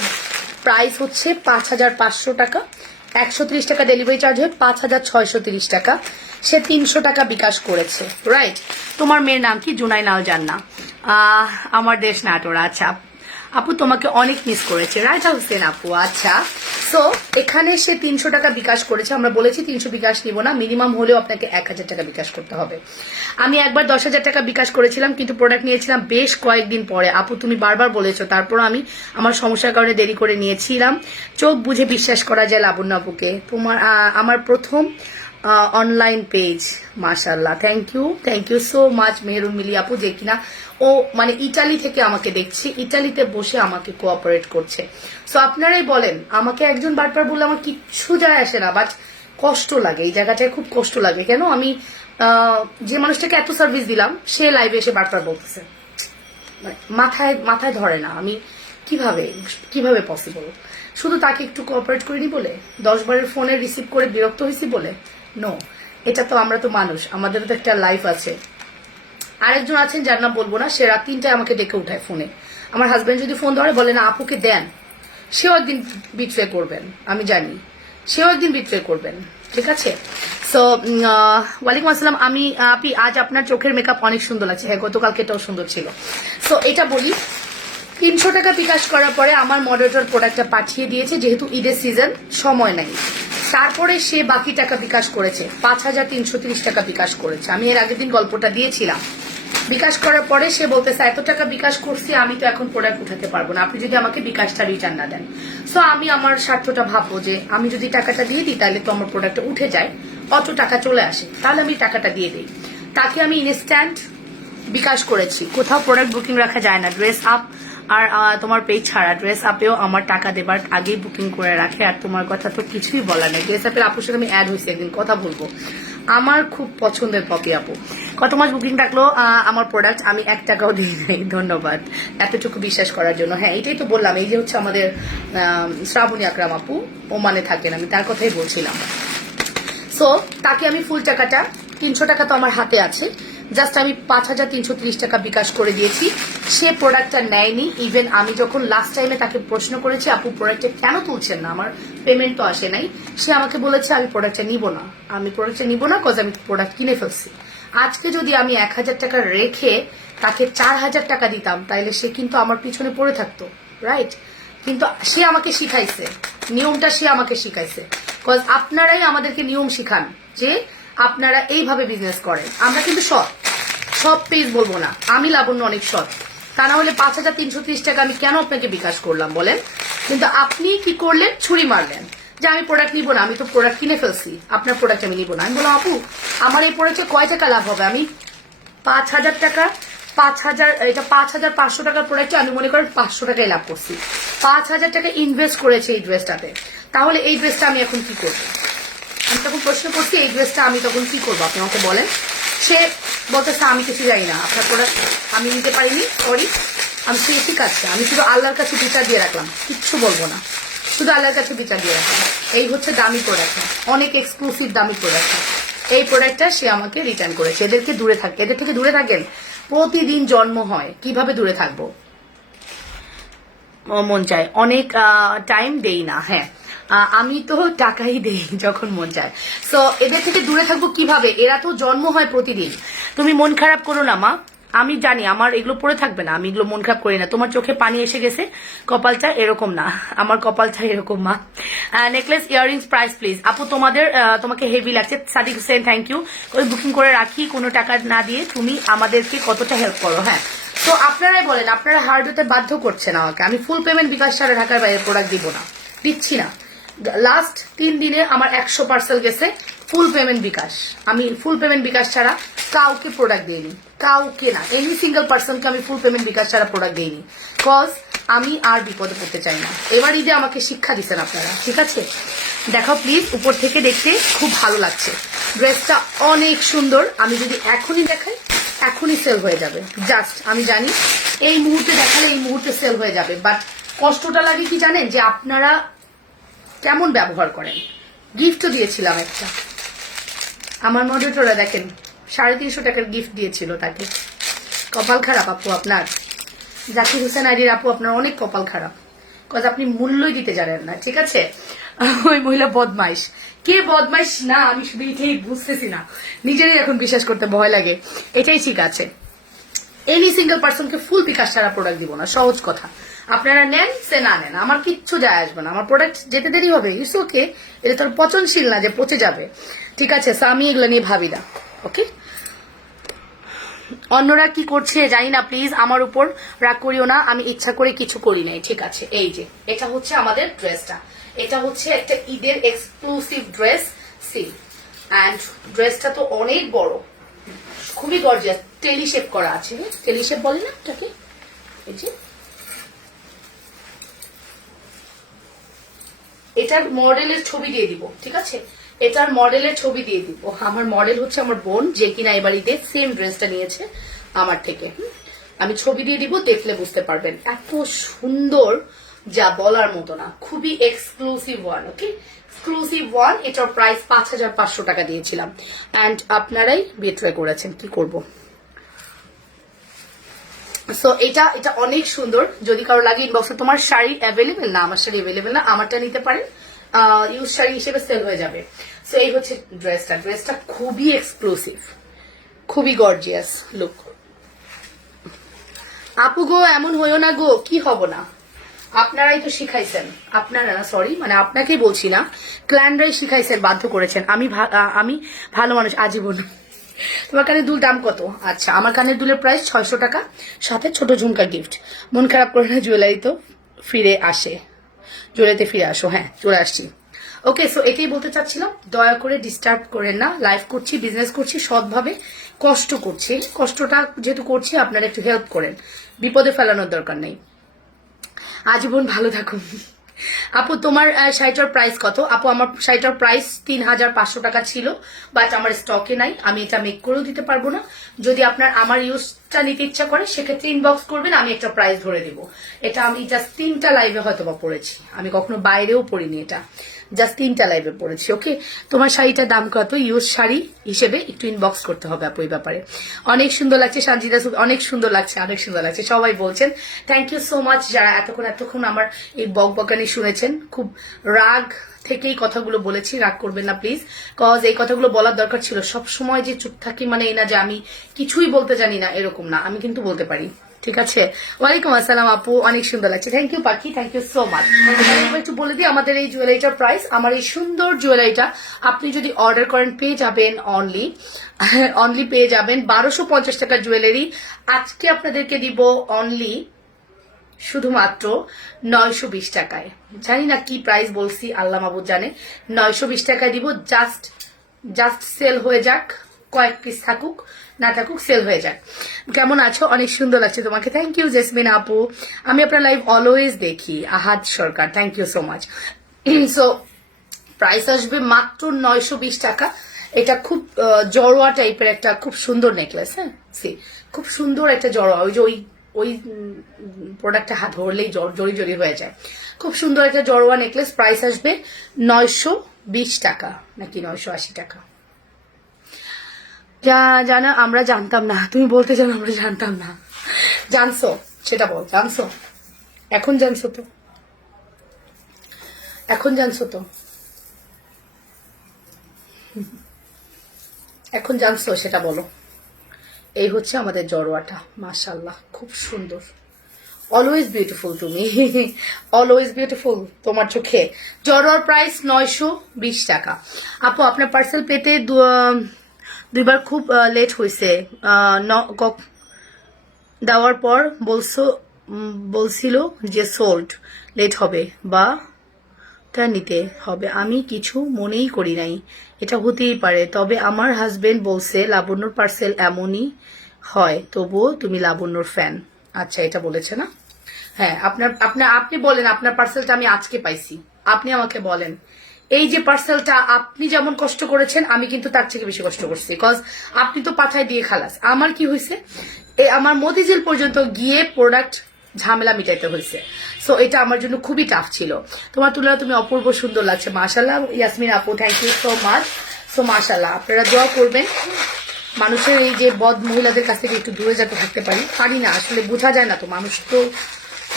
প্রাইস হচ্ছে 5500 টাকা, 130 টাকা ডেলিভারি চার্জ হয়ে 5630 টাকা। সে 300 টাকা বিকাশ করেছে, রাইট? তোমার মেয়ের নাম কি? জুনাইনা আল জান্না। আমার দেশ নাটোরা। আচ্ছা আপু, তোমাকে অনেক মিস করেছে, রাইজা হোসেন আপু। আচ্ছা, সো এখানে সে 300 টাকা বিকাশ করেছে। আমরা বলেছি 300 বিকাশ নিব না, মিনিমাম হলেও আপনাকে 1000 টাকা বিকাশ করতে হবে। আমি একবার 10,000 টাকা বিকাশ করেছিলাম, কিন্তু প্রোডাক্ট নিয়েছিলাম বেশ কয়েকদিন পরে। আপু তুমি বারবার বলেছো, তারপর আমি আমার সমস্যার কারণে দেরি করে নিয়েছিলাম। চোখ বুঝে বিশ্বাস করা যায় লাবণ্য আপুকে। আমার প্রথম অনলাইন পেজ, মাশাল্লাহ, thank you so much Mehrun Mili আপু, যে কিনা ও মানে ইটালি থেকে আমাকে দেখছে, ইটালিতে বসে আমাকে কোঅপারেট করছে। সো আপনারাই বলেন, আমাকে একজন বারবার বললে আমার কিচ্ছু যায় আসে না, বাট কষ্ট লাগে, এই জায়গাটায় খুব কষ্ট লাগে। কেন? আমি যে মানুষটাকে এত সার্ভিস দিলাম, সে লাইভে এসে বারবার বলতেছে, মানে মাথায় ধরে না। আমি কিভাবে পসিবল? শুধু তাকে একটু কোঅপারেট করিনি বলে, 10 বারের ফোনে রিসিভ করে বিরক্ত হয়েছি বলে? নো, এটা তো আমরা তো মানুষ, আমাদেরও তো একটা লাইফ আছে। আরেকজন আছেন যার নাম বলবো না, সে রাত 3টায় আমাকে ডেকে উঠায় ফোনে। আমার হাজবেন্ড যদি ফোন ধরে বলে না আপুকে দেন, সেও একদিন বিট্রে করবেন, আমি জানি সেও একদিন বিট্রে করবেন, ঠিক আছে? সো ওয়ালাইকুম আসসালাম। আপি আজ আপনার চোখের মেকআপ অনেক সুন্দর লাগছে। হ্যাঁ, গতকালকে এটাও সুন্দর ছিল। সো এটা বলি, 300 টাকা বিকাশ করার পরে আমার মডারেটর প্রোডাক্টটা পাঠিয়ে দিয়েছে, যেহেতু ঈদের সিজন, সময় নাই। তারপরে সে বাকি টাকা বিকাশ করেছে, 5330 টাকা বিকাশ করেছে। আমি এর আগের দিন গল্পটা দিয়েছিলাম, বিকাশ করার পরে সে বলতেছে এত টাকা বিকাশ করছি, আমি তো এখন প্রোডাক্ট উঠাতে পারবো না, আপনি যদি আমাকে বিকাশটা রিটার্ন না দেন। সো আমি আমার স্বার্থটা ভাববো যে আমি যদি টাকাটা দিয়ে দিই তাহলে তো আমার প্রোডাক্টটা উঠে যায়, অত টাকা চলে আসে, তাহলে আমি টাকাটা দিয়ে দিই। তাকে আমি ইনস্ট্যান্ট বিকাশ করেছি। কোথাও প্রোডাক্ট বুকিং রাখা যায় না, ড্রেস আপ আর তোমার পেজ ছাড়া ড্রেস আপেও আমার টাকা দেবার আগেই বুকিং করে রাখে। আর তোমার কথা তো কিছুই বলার নেই, ড্রেস আপের আপুর সাথে আমি অ্যাড হয়েছি, একদিন কথা বলবো। আমার খুব পছন্দের পপি আপু, কত মাস বুকিং রাখলো আমার প্রোডাক্ট, আমি 1 টাকাও দিই নাই। ধন্যবাদ এতটুকু বিশ্বাস করার জন্য। হ্যাঁ এটাই তো বললাম, এই যে হচ্ছে আমাদের শ্রাবণী আকরাম আপু, ও মানে থাকেন, আমি তার কথাই বলছিলাম। সো তাকে আমি ফুল টাকাটা 300 টাকা তো আমার হাতে আছে, জাস্ট আমি 5330 টাকা বিকাশ করে দিয়েছি। সে প্রোডাক্টটা নেয়নি। ইভেন আমি যখন লাস্ট টাইমে তাকে প্রশ্ন করেছি আপু প্রোডাক্টটা কেন তুলছেন না, আমার পেমেন্ট তো আসে নাই, সে আমাকে বলেছে আমি প্রোডাক্টটা নিব না, কজ আমি প্রোডাক্ট কিনে ফেলছি। আজকে যদি আমি 1000 টাকা রেখে তাকে 4000 টাকা দিতাম তাহলে সে কিন্তু আমার পিছনে পড়ে থাকতো, রাইট? কিন্তু সে আমাকে শিখাইছে নিয়মটা, সে আমাকে শিখাইছে। কজ আপনারাই আমাদেরকে নিয়ম শিখান যে আপনারা এইভাবে বিজনেস করেন। আমরা কিন্তু সব পেজ বলবো না, আমি লাবণ্য অনেক সৎ, তা না হলে 5330 টাকা আমি কেন আপনাকে বিকাশ করলাম বলেন? কিন্তু আপনি কি করলেন, ছুরি মারলেন যে আমি প্রোডাক্ট নিব না, আমি তো প্রোডাক্ট কিনে ফেলছি, আপনার প্রোডাক্ট আমি নিব না। আমি বললাম আপু আমার এই প্রোডাক্টে কয় টাকা লাভ হবে? আমি 5000 টাকা, 5500 টাকার প্রোডাক্টে আমি মনে করেন 500 টাকায় লাভ করছি, 5000 টাকা ইনভেস্ট করেছে এই ড্রেসটাতে, তাহলে এই ড্রেসটা আমি এখন কি করবো? আমি তখন প্রশ্ন করছি এই ড্রেসটা আমি তখন কি করবো আপনি আমাকে বলেন। সে বলতেছে আমি কিছু জানি না, আপনার প্রোডাক্ট আমি নিতে পারিনি, সরি। আমি ঠিক আছে, আমি শুধু আল্লাহর কাছে বিচার দিয়ে রাখলাম, কিচ্ছু বলবো না, শুধু আল্লাহর কাছে বিচার দিয়ে রাখলাম। এই হচ্ছে দামি প্রোডাক্ট, অনেক এক্সক্লুসিভ দামি প্রোডাক্ট। এই প্রোডাক্টটা সে আমাকে রিটার্ন করেছে। এদের থেকে দূরে থাকেন, প্রতিদিন জন্ম হয়, কিভাবে দূরে থাকবো? মন চায় অনেক টাইম দেই না, হ্যাঁ আমি তো টাকাই দেই যখন মন চায়। সো এদের থেকে দূরে থাকবো কিভাবে? এরা তো জন্ম হয় প্রতিদিন। তুমি মন খারাপ করো না মা, আমি জানি আমার এগুলো পড়ে থাকবে না, আমি এগুলো মন খারাপ করি না। তোমার চোখে পানি এসে গেছে, কপালটা এরকম না, আমার কপালটা এরকম মা। নেকলেস ইয়াররিংস প্রাইস প্লিজ আপু, তোমাকে হেভি লাগছে। Sadiq Hossain thank you. ওই বুকিং করে রাখি কোনো টাকা না দিয়ে, তুমি আমাদেরকে কতটা হেল্প করো। হ্যাঁ তো আপনারাই বলেন, আপনারা হার্ড হতে বাধ্য করছেন আমাকে। আমি ফুল পেমেন্ট বিকাশ ছাড়া ঢাকার বাইরে প্রোডাক্ট দিব না, দিচ্ছি না। লাস্ট 3 দিনে আমার 100 পার্সেল গেছে ফুল পেমেন্ট বিকাশ। আমি ফুল পেমেন্ট বিকাশ ছাড়া কাউকে প্রোডাক্ট দিইনি, কাউকে না, এনি সিঙ্গেল পার্সনকে আমি ফুল পেমেন্ট বিকাশ ছাড়া প্রোডাক্ট দিইনি, কজ আমি আর বিপদে পড়তে চাই না। এবার ঈদে আমাকে শিক্ষা দিচ্ছেন আপনারা, ঠিক আছে? দেখাও প্লিজ, উপর থেকে দেখতে খুব ভালো লাগছে, ড্রেসটা অনেক সুন্দর। আমি যদি এখনই দেখাই এখনই সেল হয়ে যাবে, জাস্ট আমি জানি এই মুহূর্তে দেখালে এই মুহূর্তে সেল হয়ে যাবে। বাট কষ্টটা লাগে কি জানেন, যে আপনারা কেমন ব্যবহার করেন। গিফটও দিয়েছিলাম একটা, আমার মডারেটররা দেখেন 350 টাকার গিফট দিয়েছিল তাকে। কপাল খারাপ আপু আপনার, জাকির হোসেন আইডির আপু আপনার অনেক কপাল খারাপ, কজ আপনি মূল্যই দিতে জানেন না, ঠিক আছে? ওই মহিলা বদমাইশ, কে বদমাইশ না আমি শুধু এটাই বুঝতেছি না, নিজেরই এখন বিশ্বাস করতে ভয় লাগে। এটাই ঠিক আছে, এনি সিঙ্গেল পার্সনকে ফুল বিকাশ ছাড়া প্রোডাক্ট দিব না, সহজ কথা। আপনারা নেন সে না নেন, আমার কিচ্ছু যায় আসবে না, আমার প্রোডাক্ট যেতে দেরি হবে, ইটস ওকে, এটা তোর পচনশীল না যে পচে যাবে, ঠিক আছে? সো আমি এগুলো নিয়ে ভাবি না, ওকে? অন্যরা কি করছে জানি না, প্লিজ আমার উপর রাগ করিও না, আমি ইচ্ছা করে কিছু করি নাই, ঠিক আছে? এই যে এটা হচ্ছে আমাদের ড্রেসটা, এটা হচ্ছে একটা ঈদের এক্সক্লুসিভ ড্রেস, সি অ্যান্ড ড্রেসটা তো অনেক বড়, খুবই গর্জিয়াস, টেলি শেপ করা আছে, টেলি শেপ বলে না এটাকে, এই যে এটার মডেলের ছবি দিয়ে দিব, ঠিক আছে? এটার মডেলের ছবি দিয়ে দিব। আমার মডেল হচ্ছে আমার বোন, যে কিনা এবার ঈদে সেম ড্রেসটা নিয়েছে আমার থেকে। আমি ছবি দিয়ে দিব, দেখলে বুঝতে পারবেন, এত সুন্দর যা বলার মতো না, খুবই exclusive one, okay? Exclusive one. এটার প্রাইস 5500 টাকা দিয়েছিলাম, অ্যান্ড আপনারাই বিট্রে করেছেন, কি করব? সো এটা অনেক সুন্দর, যদি কারো লাগে ইনবক্সে, তোমার শাড়ি অ্যাভেলেবেল না? আমার শাড়ি অ্যাভেলেবেল না, আমারটা নিতে পারেন, ইউজ শাড়ি হিসেবে সেল হয়ে যাবে। সো এই হচ্ছে ড্রেসটা খুবই এক্সক্লুসিভ, খুবই গর্জিয়াস লুক। আপু গো এমন হইও না গো, কি হব না, আপনারাই তো শিখাইছেন, আপনারা না, সরি মানে আপনাকেই বলছি না, ক্ল্যান্ডরাই শিখাইছেন, বাধ্য করেছেন। আমি ভালো মানুষ আজীবন, তোমার কানের দুল দাম কত? আচ্ছা, আমার কানের দুলের প্রাইস 600 টাকা, সাথে ছোট ঝুমকা গিফট। মন খারাপ করে না, জুয়েলারি তো ফিরে আসে, জুয়েলারিতে ফিরে আসো। হ্যাঁ, চলে আসছি। ওকে, সো এটাই বলতে চাচ্ছিলাম, দয়া করে ডিস্টার্ব করেন না। লাইভ করছি, বিজনেস করছি, সৎভাবে কষ্ট করছি। কষ্টটা যেহেতু করছি, আপনারা একটু হেল্প করেন, বিপদে ফেলানোর দরকার নেই। আজীবন ভালো থাকুন। আপু তোমার শাড়িটার প্রাইস কত? আপু আমার শাড়িটার প্রাইস 3500 টাকা ছিল, বাট আমার স্টকে নাই, আমি এটা মেক করেও দিতে পারবো না। যদি আপনার আমার ইউজটা নিতে ইচ্ছা করে, সেক্ষেত্রে ইনবক্স করবেন, আমি একটা প্রাইস ধরে দিব। এটা আমি জাস্ট 3টা লাইভে হয়তো বা পড়েছি, আমি কখনো বাইরেও পড়িনি, এটা জাস্ট 3টা লাইভে পড়েছি। ওকে, তোমার শাড়িটার দাম কত? ইউজ শাড়ি হিসেবে একটু ইনবক্স করতে হবে আপু এই ব্যাপারে। অনেক সুন্দর লাগছে সানজিদা, অনেক সুন্দর লাগছে, অনেক সুন্দর লাগছে, সবাই বলছেন। থ্যাংক ইউ সো মাচ যারা এতক্ষণ আমার এই বকবকানি শুনেছেন। খুব রাগ থেকেই কথাগুলো বলেছি, রাগ করবেন না প্লিজ, কজ এই কথাগুলো বলার দরকার ছিল। সব সময় যে চুপ থাকি মানে এই না যে আমি কিছুই বলতে জানি না, এরকম না, আমি কিন্তু বলতে পারি। ঠিক আছে, ওয়ালাইকুম আসসালাম আপু, অনেক সুন্দর লাগছে, থ্যাংক ইউ পাখি, থ্যাংক ইউ সো মাচ। একটু বলে দিই আমাদের এই জুয়েলারিটার প্রাইস। আমার এই সুন্দর জুয়েলারিটা আপনি যদি অর্ডার করেন পেয়ে যাবেন অনলি পেয়ে যাবেন 1250 টাকার জুয়েলারি। আজকে আপনাদেরকে দিব অনলি শুধুমাত্র 920 টাকায়। জানি না কি প্রাইস বলছি, আল্লাহ মাবুদ জানে। 920 টাকায় দিব, জাস্ট সেল হয়ে যাক, কয়েক পিস থাকুক না থাকুক, সেল হয়ে যাক। কেমন আছো? অনেক সুন্দর লাগছে তোমাকে, থ্যাংক ইউ জেসমিন আপু। আমি আপনার লাইভ অলওয়েজ দেখি। Ahad Sarkar, thank you so much. So price আসবে মাত্র 920 টাকা। এটা খুব জড়োয়া টাইপের একটা খুব সুন্দর নেকলেস। হ্যাঁ, খুব সুন্দর একটা জড়োয়া, ওই যে ওই প্রোডাক্টটা হাত ধরলেই জড়ি হয়ে যায়। খুব সুন্দর একটা জড়োয়া নেকলেস। প্রাইস আসবে 920 টাকা নাকি 980 টাকা। জানা আমরা জানতাম না, তুমি বলতে জানো আমরা জানতাম না। জানছো সেটা বল, জানছো? এখন জানছো তো, এখন জানছো তো, এখন জানছো সেটা বলো। এই হচ্ছে আমাদের জড়োয়াটা, মাশাআল্লাহ খুব সুন্দর। অলওয়েজ বিউটিফুল তুমি, অলওয়েজ বিউটিফুল তোমার চোখে। জড়োয়ার প্রাইস 920 টাকা। আপু আপনার পার্সেল পেতে দুইবার খুব লেট হয়েছে, দেওয়ার পর বলছিল যে সোল্ড, লেট হবে বা তা নিতে হবে, আমি কিছু মনেই করি নাই, এটা হতেই পারে। তবে আমার হাজবেন্ড বলছে লাবণ্যর পার্সেল এমনই হয়, তবুও তুমি লাবণ্যর ফ্যান। আচ্ছা, এটা বলেছে না? হ্যাঁ, আপনি বলেন আপনার পার্সেলটা আমি আজকে পাইছি, আপনি আমাকে বলেন। এই যে পার্সেলটা আপনি যেমন কষ্ট করেছেন, আমি কিন্তু তার থেকে বেশি কষ্ট করছি, বিকজ আপনি তো পাঠায় দিয়ে খালাস। আমার কি হয়েছে, আমার মতিঝিল পর্যন্ত গিয়ে প্রোডাক্ট ঝামেলা মিটাইতে হয়েছে। সো এটা আমার জন্য খুবই টাফ ছিল। তোমার তুলনায় তুমি অপূর্ব সুন্দর লাগছে, মাশাল্লাহ। ইয়াসমিন আপু, thank you so much. So মাশাল্লাহ, আপনারা দোয়া করবেন মানুষের এই যে বদ মহিলাদের কাছ থেকে একটু দূরে যাতে থাকতে পারি না, আসলে বোঝা যায় না তো।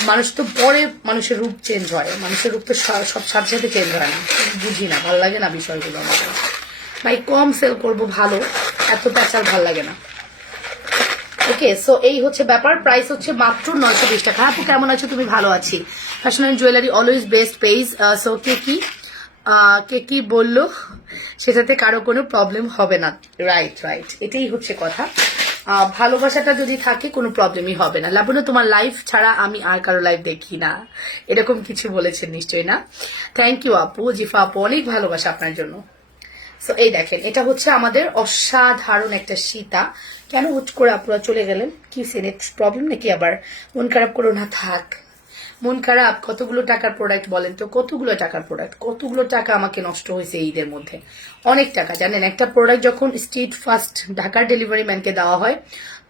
মানুষ তো পরে মানুষের রূপ চেঞ্জ হয়, মানুষের রূপ তো সব সাথে সাথে চেঞ্জ হয় না, বুঝি না, ভালো লাগে না বিষয়গুলো আমাকে। ভাই কম সেল করবো ভালো, এত প্যাচাল ভাল লাগে না। ওকে, সো এই হচ্ছে ব্যাপার। প্রাইস হচ্ছে মাত্র 920 টাকা। আপু কেমন আছো? তুমি? ভালো আছি। Fashion and jewellery always best page. So কে কি বললো সেটাতে কারো কোনো প্রবলেম হবে না। রাইট, এটাই হচ্ছে কথা। ভালোবাসাটা যদি থাকে কোনো প্রবলেমই হবে না। লাবণ্য তোমার লাইফ ছাড়া আমি আর কারো লাইফ দেখি না, এরকম কিছু বলেছেন নিশ্চয়ই না? থ্যাংক ইউ আপু, জিফা আপু, অনেক ভালোবাসা আপনার জন্য। সো এই দেখেন, এটা হচ্ছে আমাদের অসাধারণ একটা সীতা। কেন হুট করে আপনারা চলে গেলেন? কি নেট প্রবলেম নাকি? আবার মন খারাপ করো না, থাক। মন খারাপ? কতগুলো টাকার প্রোডাক্ট বলেন তো, কতগুলো টাকার প্রোডাক্ট, কতগুলো টাকা আমাকে নষ্ট হয়েছে এই ঈদের মধ্যে, অনেক টাকা। জানেন, একটা প্রোডাক্ট যখন স্ট্রিট ফাস্ট ঢাকার ডেলিভারি ম্যানকে দেওয়া হয়,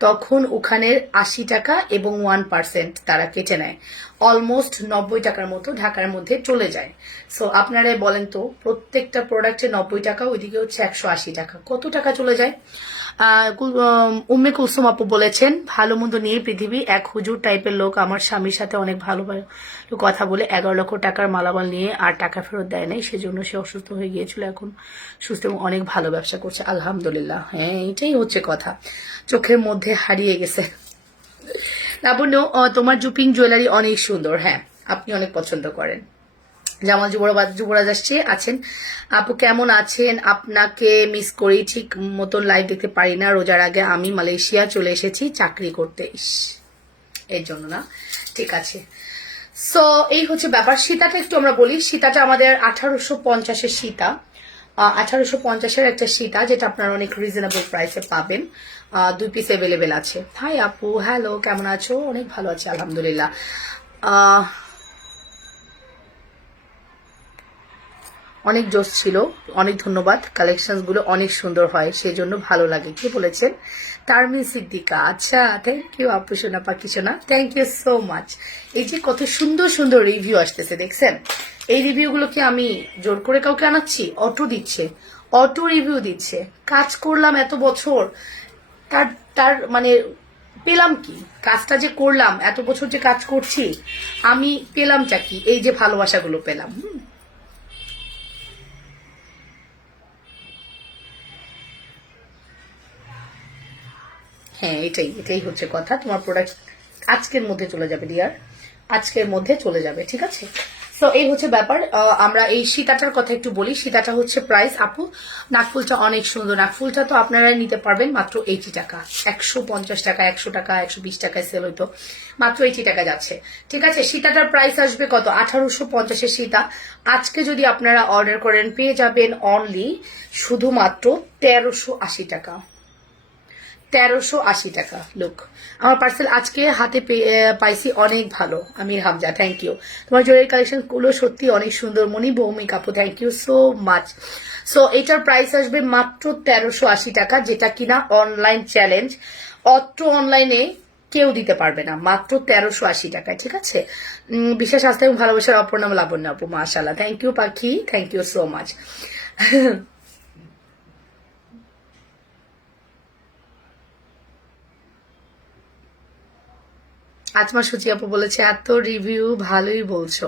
তখন ওখানে 80 টাকা এবং 1% তারা কেটে নেয়। অলমোস্ট 90 টাকার মতো ঢাকার মধ্যে চলে যায়। সো আপনারাই বলেন তো, প্রত্যেকটা প্রোডাক্টে 90 টাকা, ওইদিকে হচ্ছে 180 টাকা, কত টাকা চলে যায়। উম্মে কুলসুম আপু বলেছেন, ভালো মন্দ নিয়ে পৃথিবী, এক হুজুর টাইপের লোক আমার স্বামীর সাথে অনেক ভালো কথা বলে 11 লক্ষ টাকার মালামাল নিয়ে আর টাকা ফেরত দেয় নাই, সেজন্য সে অসুস্থ হয়ে গিয়েছিল, এখন সুস্থ এবং অনেক ভালো ব্যবসা করছে, আলহামদুলিল্লাহ। হ্যাঁ, এটাই হচ্ছে কথা, চোখের মধ্যে হারিয়ে গেছে। লাবণ্য তোমার জুপিং জুয়েলারি অনেক সুন্দর। হ্যাঁ, আপনি অনেক পছন্দ করেন। জামাল যুবরাজ আসছে আছেন। আপু কেমন আছেন? আপনাকে মিস করি, ঠিক মতন লাইভ দেখতে পারি না। রোজার আগে আমি মালয়েশিয়া চলে এসেছি চাকরি করতে, এর জন্য না। ঠিক আছে, সো এই হচ্ছে ব্যাপার। সীতাটা একটু আমরা বলি। সীতাটা আমাদের 1850-এর সীতা, 1850-এর একটা সীতা, যেটা আপনারা অনেক রিজনেবল প্রাইসে পাবেন। 2 পিস অ্যাভেলেবেল আছে। হাই আপু, হ্যালো, কেমন আছো? অনেক ভালো আছে আলহামদুলিল্লাহ। অনেক জোশ ছিল, অনেক ধন্যবাদ। কালেকশন গুলো অনেক সুন্দর হয়, সেই জন্য ভালো লাগে। কি বলেছেন? তারমিন সিদ্দিকা, আচ্ছা, থ্যাংক ইউ আপু সোনা, পাখি সোনা, থ্যাংক ইউ সো মাচ। এই যে কত সুন্দর সুন্দর রিভিউ আসতেছে দেখছেন? এই রিভিউ গুলো কি আমি জোর করে কাউকে আনাচ্ছি? অটো দিচ্ছে, অটো রিভিউ দিচ্ছে। কাজ করলাম এত বছর, তার তার মানে পেলাম কি? কাজটা যে করলাম, এত বছর যে কাজ করছি, আমি পেলামটা কি? এই যে ভালোবাসাগুলো পেলাম। হ্যাঁ, এটাই এটাই হচ্ছে কথা। তোমার প্রোডাক্ট আজকের মধ্যে চলে যাবে ডিয়ার, আজকের মধ্যে চলে যাবে, ঠিক আছে? তো এই হচ্ছে ব্যাপার। আমরা এই সীতাটার কথা একটু বলি। সীতাটা হচ্ছে প্রাইস আপু, নাকফুলটা অনেক সুন্দর। নাকফুলটা তো আপনারা নিতে পারবেন মাত্র 80 টাকা, 150 টাকা, 100 টাকা, 120 টাকায় সেল হইতো, মাত্র 80 টাকা যাচ্ছে, ঠিক আছে? সীতাটার প্রাইস আসবে কত? 1850-এর সীতা। আজকে যদি আপনারা অর্ডার করেন পেয়ে যাবেন অনলি শুধুমাত্র 1380 টাকা, 1380 টাকা। লুক, আমার পার্সেল আজকে হাতে পাইছি, অনেক ভালো। Amir Hamza, thank you. তোমার জুয়েলারি কালেকশন গুলো সত্যি অনেক সুন্দর। মনি ভৌমিক আপু, thank you so much. So এটার প্রাইস আসবে মাত্র 1380 টাকা, যেটা কিনা অনলাইন চ্যালেঞ্জ, অত্র অনলাইনে কেউ দিতে পারবে না, মাত্র 1380 টাকায়, ঠিক আছে? বিশেষ আস্থা এবং ভালোবাসার অপর নাম লাবণ্য আপু, মাশাআল্লাহ, থ্যাংক ইউ পাখি, thank you so much. Azma Suchi আপু বলেছে এত রিভিউ ভালোই বলছো,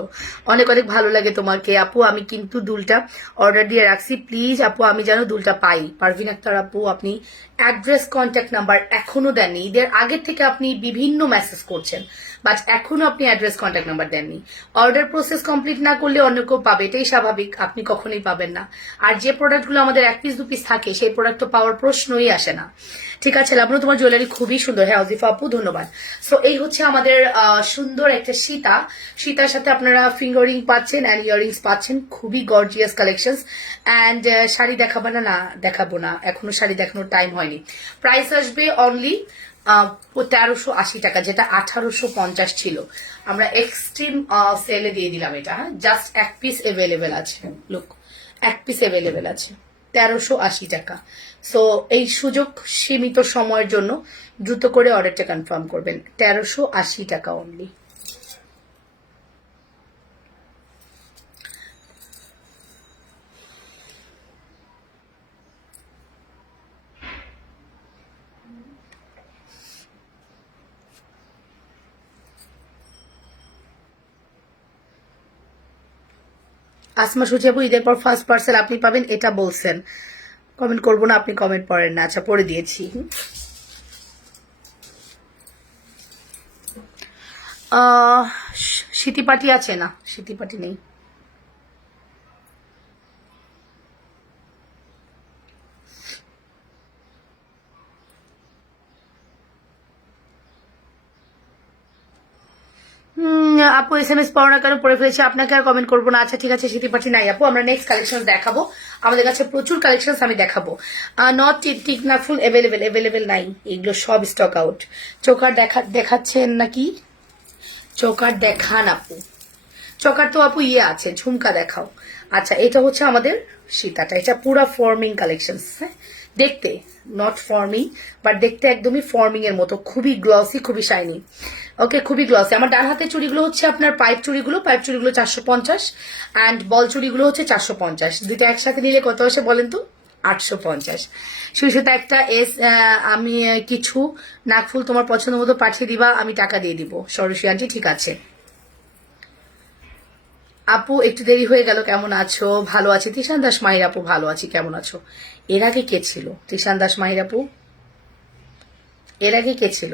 অনেক অনেক ভালো লাগে তোমাকে আপু। আমি কিন্তু দুলটা অর্ডার দিয়ে রাখছি, প্লিজ আপু আমি যেন দুলটা পাই। পারভিন আক্তার আপু, আপনি অ্যাড্রেস কন্ট্যাক্ট নাম্বার এখনো দেননি। ঈদের আগের থেকে আপনি বিভিন্ন মেসেজ করছেন, বাট এখনো আপনি অ্যাড্রেস কন্ট্যাক্ট নাম্বার দেননি। অর্ডার প্রসেস কমপ্লিট না করলে অন্য কেউ পাবে, এটাই স্বাভাবিক, আপনি কখনোই পাবেন না। আর যে প্রোডাক্টগুলো আমাদের 1 পিস 2 পিস থাকে, সেই প্রোডাক্ট তো পাওয়ার প্রশ্নই আসে না, ঠিক আছে? লাবণ্য, তোমার জুয়েলারি খুবই সুন্দর। হ্যাঁ অজিফা আপু, ধন্যবাদ। সো এই হচ্ছে আমাদের সুন্দর একটা সীতা। সীতার সাথে আপনারা ফিঙ্গারিং পাচ্ছেন অ্যান্ড ইয়ারিংস পাচ্ছেন, খুবই গর্জিয়াস কালেকশন। অ্যান্ড শাড়ি দেখাবো না? না দেখাবো না, এখনো শাড়ি দেখানোর টাইম হয়নি। প্রাইস আসবে অনলি 1380 টাকা, যেটা 1850 ছিল। আমরা এক্সট্রিম সেলে দিয়ে দিলাম এটা। হ্যাঁ, জাস্ট 1 পিস অ্যাভেলেবেল আছে। লুক, 1 পিস অ্যাভেলেবেল আছে, 1380 টাকা। সো এই সুযোগ সীমিত সময়ের জন্য, দ্রুত করে অর্ডারটা কনফার্ম করবেন। 1380 টাকা অনলি। আসমা সুচি আপু, ঈদের পর ফার্স্ট পার্সেল আপনি পাবেন এটা বলছেন। কমেন্ট করবো না, আপনি কমেন্ট পড়েন না। আচ্ছা, পড়ে দিয়েছি। স্মৃতিপাটি আছে? না, স্মৃতিপাটি নেই। আপু SMS পড়ো না কেন? পড়ে ফেলেছি, আপনাকে আর কমেন্ট করবো না। আচ্ছা ঠিক আছে, স্মৃতিপাটি নাই আপু, আমরা নেক্সট কালেকশন দেখাবো। আমাদের কাছে প্রচুর কালেকশন আমি দেখাবো। নট টিকনাফুল অ্যাভেলেবেল নাই, এগুলো সব স্টক আউট। চোকার দেখাচ্ছেন নাকি? চোকার দেখান আপু, চকার তো আপু ইয়ে আছে, ঝুমকা দেখাও। আচ্ছা, এটা হচ্ছে আমাদের সীতাটা, এটা পুরা ফর্মিং কালেকশন। হ্যাঁ, দেখতে নট ফর্মিং, বাট দেখতে একদমই ফর্মিং এর মতো, খুবই গ্লসি, খুবই শাইনি। ওকে, খুবই গ্লসি। আমার ডান হাতের চুড়িগুলো হচ্ছে আপনার পাইপ চুড়িগুলো 450, অ্যান্ড বল চুড়িগুলো হচ্ছে 450। দুইটা একসাথে নিলে কত আসে বলেন তো? 850। সুইসাতে একটা আমি কিছু নাকফুল তোমার পছন্দ মতো পাঠিয়ে দিবা, আমি টাকা দিয়ে দিব। সরস্বী আন্টি, ঠিক আছে আপু, একটু দেরি হয়ে গেল। কেমন আছো? ভালো আছি। তিশান দাস মাহির আপু, ভালো আছি। কেমন আছো? এর আগে কে ছিল? তিশান দাস মাহির আপু, এর আগে কে ছিল?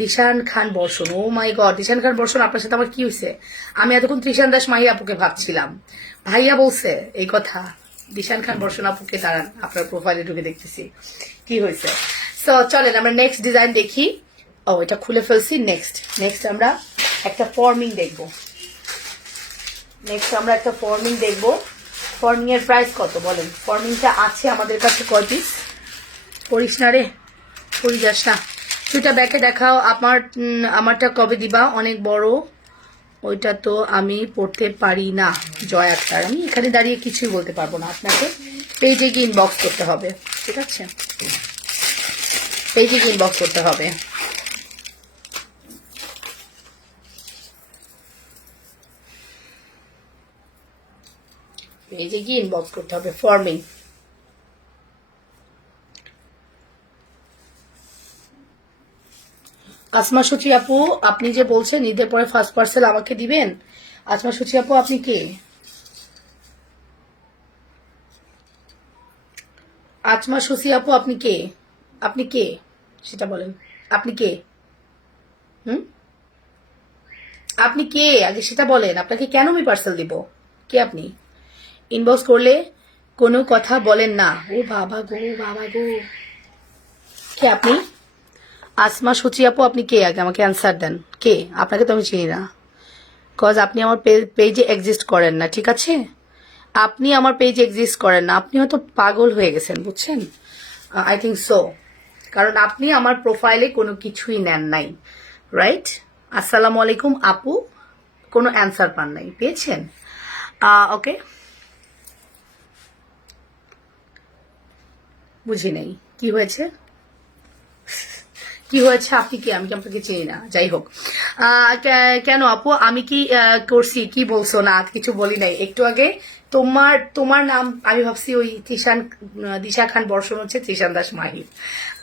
দিশান খান বর্ষণ, ও মাই গড, দিশান খান বর্ষণ, আপনার সাথে আমার কি হয়েছে? আমি এতক্ষণ তৃষান দাস মাহি আপুকে ভাবছিলাম, ভাইয়া বলছে এই কথা। দিশান খান বর্ষণ আপুকে দাঁড়ান, আপনার প্রোফাইলে ঢুকে দেখতেছি কি হয়েছে। সো চলেন আমরা নেক্সট ডিজাইন দেখি। ও এটা খুলে ফেলছি। নেক্সট আমরা একটা ফর্মিং দেখবো। ফর্মিং এর প্রাইস কত বলেন? ফর্মিংটা আছে আমাদের কাছে কয় পিস? করিস না রে, করি যাস না। তুইটা ব্যাকে দেখাও। আমারটা কবে দিবা? অনেক বড়, ওইটা তো আমি পড়তে পারি না। জয় আক্তার, আমি এখানে দাঁড়িয়ে কিছুই বলতে পারবো না, আপনাকে পেজে গিয়ে ইনবক্স করতে হবে, ঠিক আছে? পেজে গিয়ে ইনবক্স করতে হবে। পেজে গিয়ে ইনবক্স করতে হবে। ফর্মিং আসমা সূচি আপু, আপনি যে বলছেন ঈদের পরে ফার্স্ট পার্সেল আমাকে দিবেন, আসমা সূচি আপু আপনি কে? আসমা সূচি আপু আপনি কে? আপনি কে সেটা বলেন, আপনি কে? আপনি কে আগে সেটা বলেন, আপনাকে কেন আমি পার্সেল দিব? কে আপনি? ইনবক্স করলে কোনো কথা বলেন না। ও বাবা গো, বাবা গো, কে আপনি? আসমা সূচি আপু আপনি কে? আগে আমাকে অ্যান্সার দেন, কে? আপনাকে তো আমি চিনি না, কজ আপনি আমার পেজে এক্সিস্ট করেন না, ঠিক আছে? আপনি আমার পেজে এক্সিস্ট করেন না, আপনি হয়তো পাগল হয়ে গেছেন, বুঝছেন? আই থিঙ্ক সো, কারণ আপনি আমার প্রোফাইলে কোনো কিছুই নেন নাই, রাইট? আসসালামু আলাইকুম আপু, কোনো অ্যান্সার পান নাই, পেয়েছেন? ওকে, বুঝি নাই কি হয়েছে, কি হয়েছে? আপনি কি? আমি কি আপনাকে চিনি না? যাই হোক, কেন আপু আমি কি করছি? কি বলছো? না কিছু বলি নাই, একটু আগে তোমার নাম আমি ভাবছি ওই দিশা খান বর্ষণ হচ্ছে তৃষান দাস মাহির,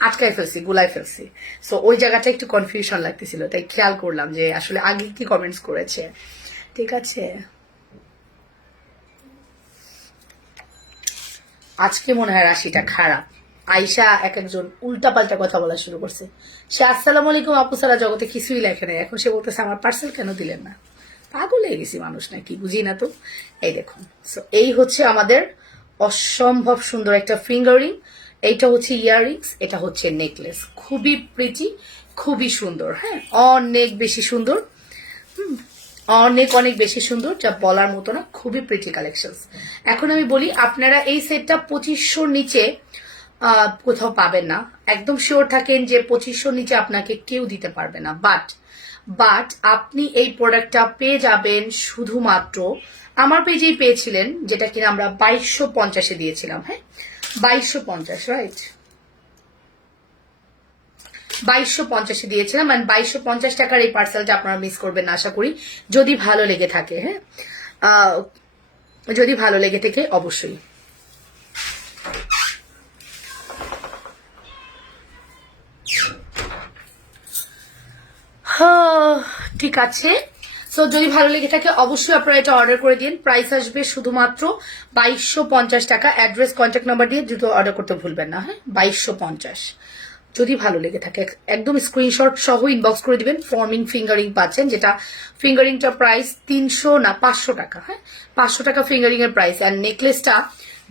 আটকায় ফেলছি, গুলায় ফেলছি। সো ওই জায়গাটা একটু কনফিউশন লাগতেছিল, তাই খেয়াল করলাম যে আসলে আগে কি কমেন্টস করেছে, ঠিক আছে? আজকে মনে হয় রাশিটা খারাপ। আয়শা এক একজন উল্টা পাল্টা কথা বলা শুরু করছে। সে আসসালামু আলাইকুম আপু সারা জগতে কিছুই লেখে নেই, এখন সে বলতেছে আমার পার্সেল কেন দিলেন না? পাগল হয়ে গেছি মানুষ নাকি, বুঝি না তো। এই দেখুন, সো এই হচ্ছে আমাদের অসম্ভব সুন্দর একটা ফিঙ্গারিং, এইটা হচ্ছে ইয়াররিংস, এটা হচ্ছে নেকলেস, খুবই প্রিটি, খুবই সুন্দর, হ্যাঁ অনেক বেশি সুন্দর, অনেক অনেক বেশি সুন্দর, যা বলার মতো না, খুবই প্রিটি কালেকশন। এখন আমি বলি আপনারা এই সেটটা 2500 নিচে কোথাও পাবেন না, একদম শিওর থাকেন যে 2500 নিচে আপনাকে কেউ দিতে পারবে না। বাট আপনি এই প্রোডাক্টটা পেয়ে যাবেন শুধুমাত্র আমার পেজেই পেয়েছিলেন, যেটা কিনা আমরা 2250-এ দিয়েছিলাম, হ্যাঁ 2250, রাইট? 2250-এ দিয়েছিলাম, মানে 2250 টাকার এই পার্সেলটা আপনারা মিস করবেন না আশা করি, যদি ভালো লেগে থাকে, হ্যাঁ যদি ভালো লেগে থাকে অবশ্যই। ঠিক আছে, সো যদি ভালো লেগে থাকে অবশ্যই আপনারা এটা অর্ডার করে দিন। প্রাইস আসবে শুধুমাত্র 2250 টাকা। অ্যাড্রেস কন্ট্যাক্ট নাম্বার দিয়ে দ্রুত অর্ডার করতে ভুলবেন না, হ্যাঁ 2250। যদি ভালো লেগে থাকে একদম স্ক্রিনশট সহ ইনবক্স করে দিবেন। ফর্মিং ফিঙ্গারিং পাচ্ছেন, যেটা ফিঙ্গারিংটা প্রাইস 300 না 500 টাকা, হ্যাঁ 500 টাকা ফিঙ্গারিং এর প্রাইস। আর নেকলেসটা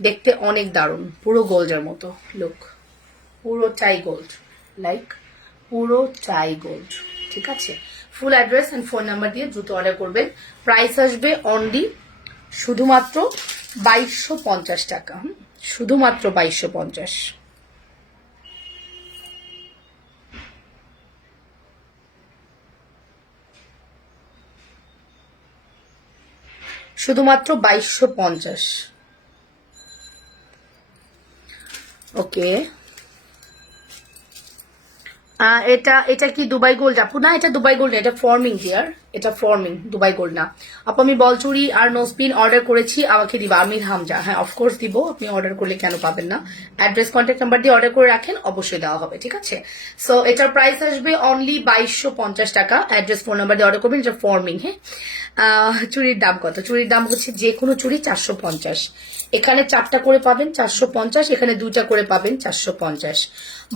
দেখতে অনেক দারুণ, পুরো গোল্ডের মতো লুক, পুরোটাই গোল্ড, লাইক পুরোটাই গোল্ড, ঠিক আছে? Full address and phone number দিয়ে দ্রুত অর্ডার করবেন। প্রাইস আসবে অনলি শুধুমাত্র 2250 টাকা, শুধুমাত্র 2250, শুধুমাত্র 2250। ওকে, এটা কি দুবাই গোল্ড আপু? না এটা দুবাই গোল্ড, এটা ফর্মিং ডিয়ার, এটা ফর্মিং, দুবাই গোল্ড না আপু। আমি বল চুড়ি আর নোজপিন অর্ডার করেছি, আমাকে দিবা। আমির হামজা, হ্যাঁ অফকোর্স দিব, আপনি অর্ডার করলে কেন পাবেন না। অ্যাড্রেস কন্ট্যাক্ট নাম্বার দিয়ে অর্ডার করে রাখেন, অবশ্যই দেওয়া হবে, ঠিক আছে। সো এটার প্রাইস আসবে অনলি 2250 টাকা। অ্যাড্রেস ফোন নাম্বার দিয়ে অর্ডার করবেন। এটা ফর্মিং, হ্যাঁ। চুড়ির দাম কত? চুড়ির দাম হচ্ছে যে কোনো চুড়ি 450। এখানে 4টা করে পাবেন 450, এখানে 2টা করে পাবেন 450।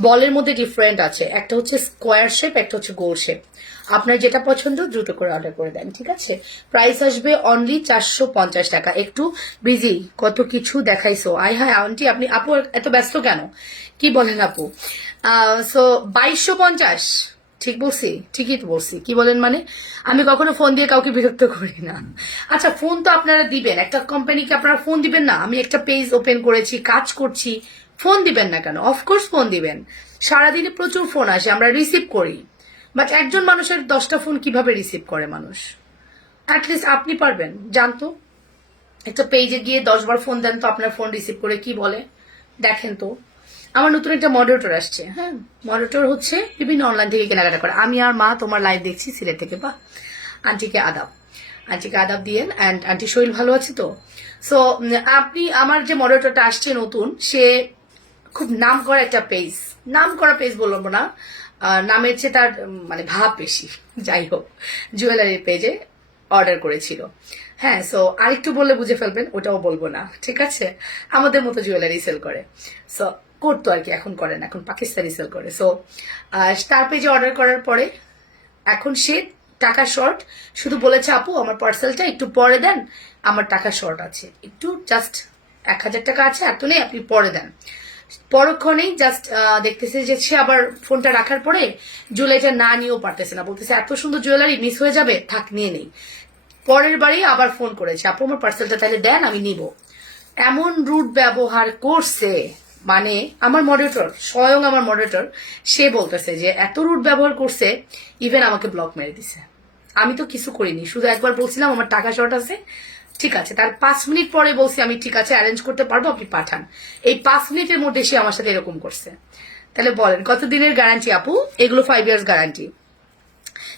বলের মধ্যে ডিফারেন্ট আছে, একটা হচ্ছে স্কোয়ার শেপ, একটা হচ্ছে গোল শেপ। আপনার যেটা পছন্দ দ্রুত করে অর্ডার করে দেন, ঠিক আছে। প্রাইস আসবে অনলি 450 টাকা। একটু বিজি, কত কিছু দেখাইছো। আয় হায় আন্টি, আপনি আপু এত ব্যস্ত কেন? কি বলেন আপু? সো 2250, ঠিক বলছি? ঠিকই তো বলছি। কি বলেন মানে? আমি কখনো ফোন দিয়ে কাউকে বিরক্ত করি না। আচ্ছা, ফোন তো আপনারা দিবেন, একটা কোম্পানিকে আপনারা ফোন দিবেন না? আমি একটা পেজ ওপেন করেছি, কাজ করছি, ফোন দিবেন না কেন? অফকোর্স ফোন দিবেন। সারাদিনে প্রচুর ফোন আসে, আমরা রিসিভ করি, বাট একজন মানুষের 10টা ফোন কিভাবে রিসিভ করে মানুষ? অ্যাটলিস্ট আপনি পারবেন, জানতো। একটা পেজে গিয়ে 10বার ফোন দেন তো, আপনার ফোন রিসিভ করে কি বলে দেখেন তো। আমার নতুন একটা মডারেটর আসছে, হ্যাঁ। মডারেটর হচ্ছে বিভিন্ন অনলাইন থেকে কেনাকাটা করে। আমি আর মা তোমার লাইভ দেখছি সিলেট থেকে, বা আন্টিকে আদাব, আন্টিকে আদাব দিয়েন। অ্যান্ড আন্টি শরীর ভালো আছে তো? সো আপনি, আমার যে মডারেটরটা আসছে নতুন, সে খুব নাম করা একটা পেজ, নাম করা পেজ বলবো না, নামের চেয়ে তার মানে ভাব বেশি। যাই হোক, জুয়েলারি পেজে অর্ডার করেছিল, হ্যাঁ। সো আরেকটু বললে বুঝে ফেলবেন, ওটাও বলবো না, ঠিক আছে। আমাদের মতো জুয়েলারি সেল করে। সো করতো আর কি, এখন করে না, এখন পাকিস্তানি সেল করে। সো তার পেজে অর্ডার করার পরে এখন সে টাকা শর্ট, শুধু বলেছে আপু আমার পার্সেলটা একটু পরে দেন, আমার টাকা শর্ট আছে, একটু জাস্ট 1000 টাকা আছে, এত নেই, আপনি পরে দেন। পরক্ষণেই জাস্ট দেখতেছে যে সে আবার ফোনটা রাখার পরে জুয়েলারিটা না নিয়েও পারতেছে না, বলতেছে এত সুন্দর জুয়েলারি মিস হয়ে যাবে, থাক নিয়ে নেই। পরের বারই আবার ফোন করেছে, আপু আমার পার্সেলটা তাহলে দেন, আমি নিব। এমন রুট ব্যবহার করছে, মানে আমার মডারেটর, স্বয়ং আমার মডারেটর, সে বলতেছে যে এত রুট ব্যবহার করছে, ইভেন আমাকে ব্লক মেরে দিছে। আমি তো কিছু করিনি, শুধু একবার বলছিলাম আমার টাকা শর্ট আছে, ঠিক আছে। তার 5 মিনিট পরে বলছি আমি ঠিক আছে অ্যারেঞ্জ করতে পারবো, আপনি পাঠান। এই 5 মিনিটের মধ্যে সে আমার সাথে এরকম করছে। তাহলে বলেন কত দিনের গ্যারান্টি আপু? এগুলো 5 years guarantee.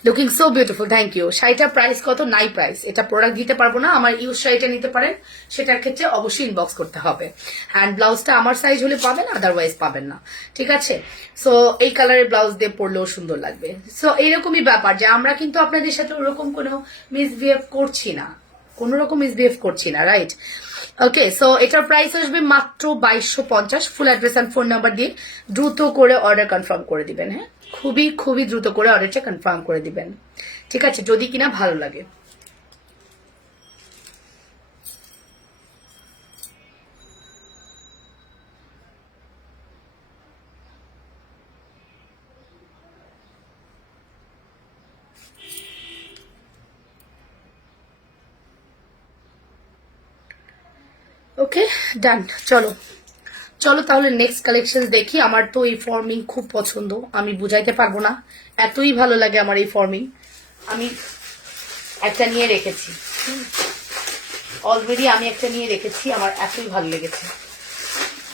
Looking so beautiful, thank you. শাড়িটার প্রাইস কত? নাই প্রাইস, এটা প্রোডাক্ট দিতে পারবো না। আমার ইউজ শাড়িটা নিতে পারেন, সেটার ক্ষেত্রে অবশ্যই ইনবক্স করতে হবে। হ্যান্ড ব্লাউজটা আমার সাইজ হলে পাবেন, আদারওয়াইজ পাবেন না, ঠিক আছে। সো এই কালারের ব্লাউজ দিয়ে পরলেও সুন্দর লাগবে। সো এইরকমই ব্যাপার যে আমরা কিন্তু আপনাদের সাথে ওরকম কোনো মিসবিহেভ করছি না, কোন রকম মিসবিহেভ করছি না, রাইট? ওকে, সো এটার প্রাইস আসবে মাত্র 2250। Full address and phone number দিয়ে দ্রুত করে অর্ডার কনফার্ম করে দিবেন, হ্যাঁ। খুবই খুবই দ্রুত করে অর্ডারটা কনফার্ম করে দিবেন, ঠিক আছে, যদি কিনা ভালো লাগে। ওকে, ডান। চলো চলো তাহলে নেক্সট কালেকশন দেখি। আমার তো এই ফর্মিং খুব পছন্দ, আমি বুঝাইতে পারবো না, এতই ভালো লাগে আমার এই ফর্মিং। আমি একটা নিয়ে রেখেছি, অলরেডি আমি একটা নিয়ে রেখেছি, আমার এতই ভালো লেগেছে।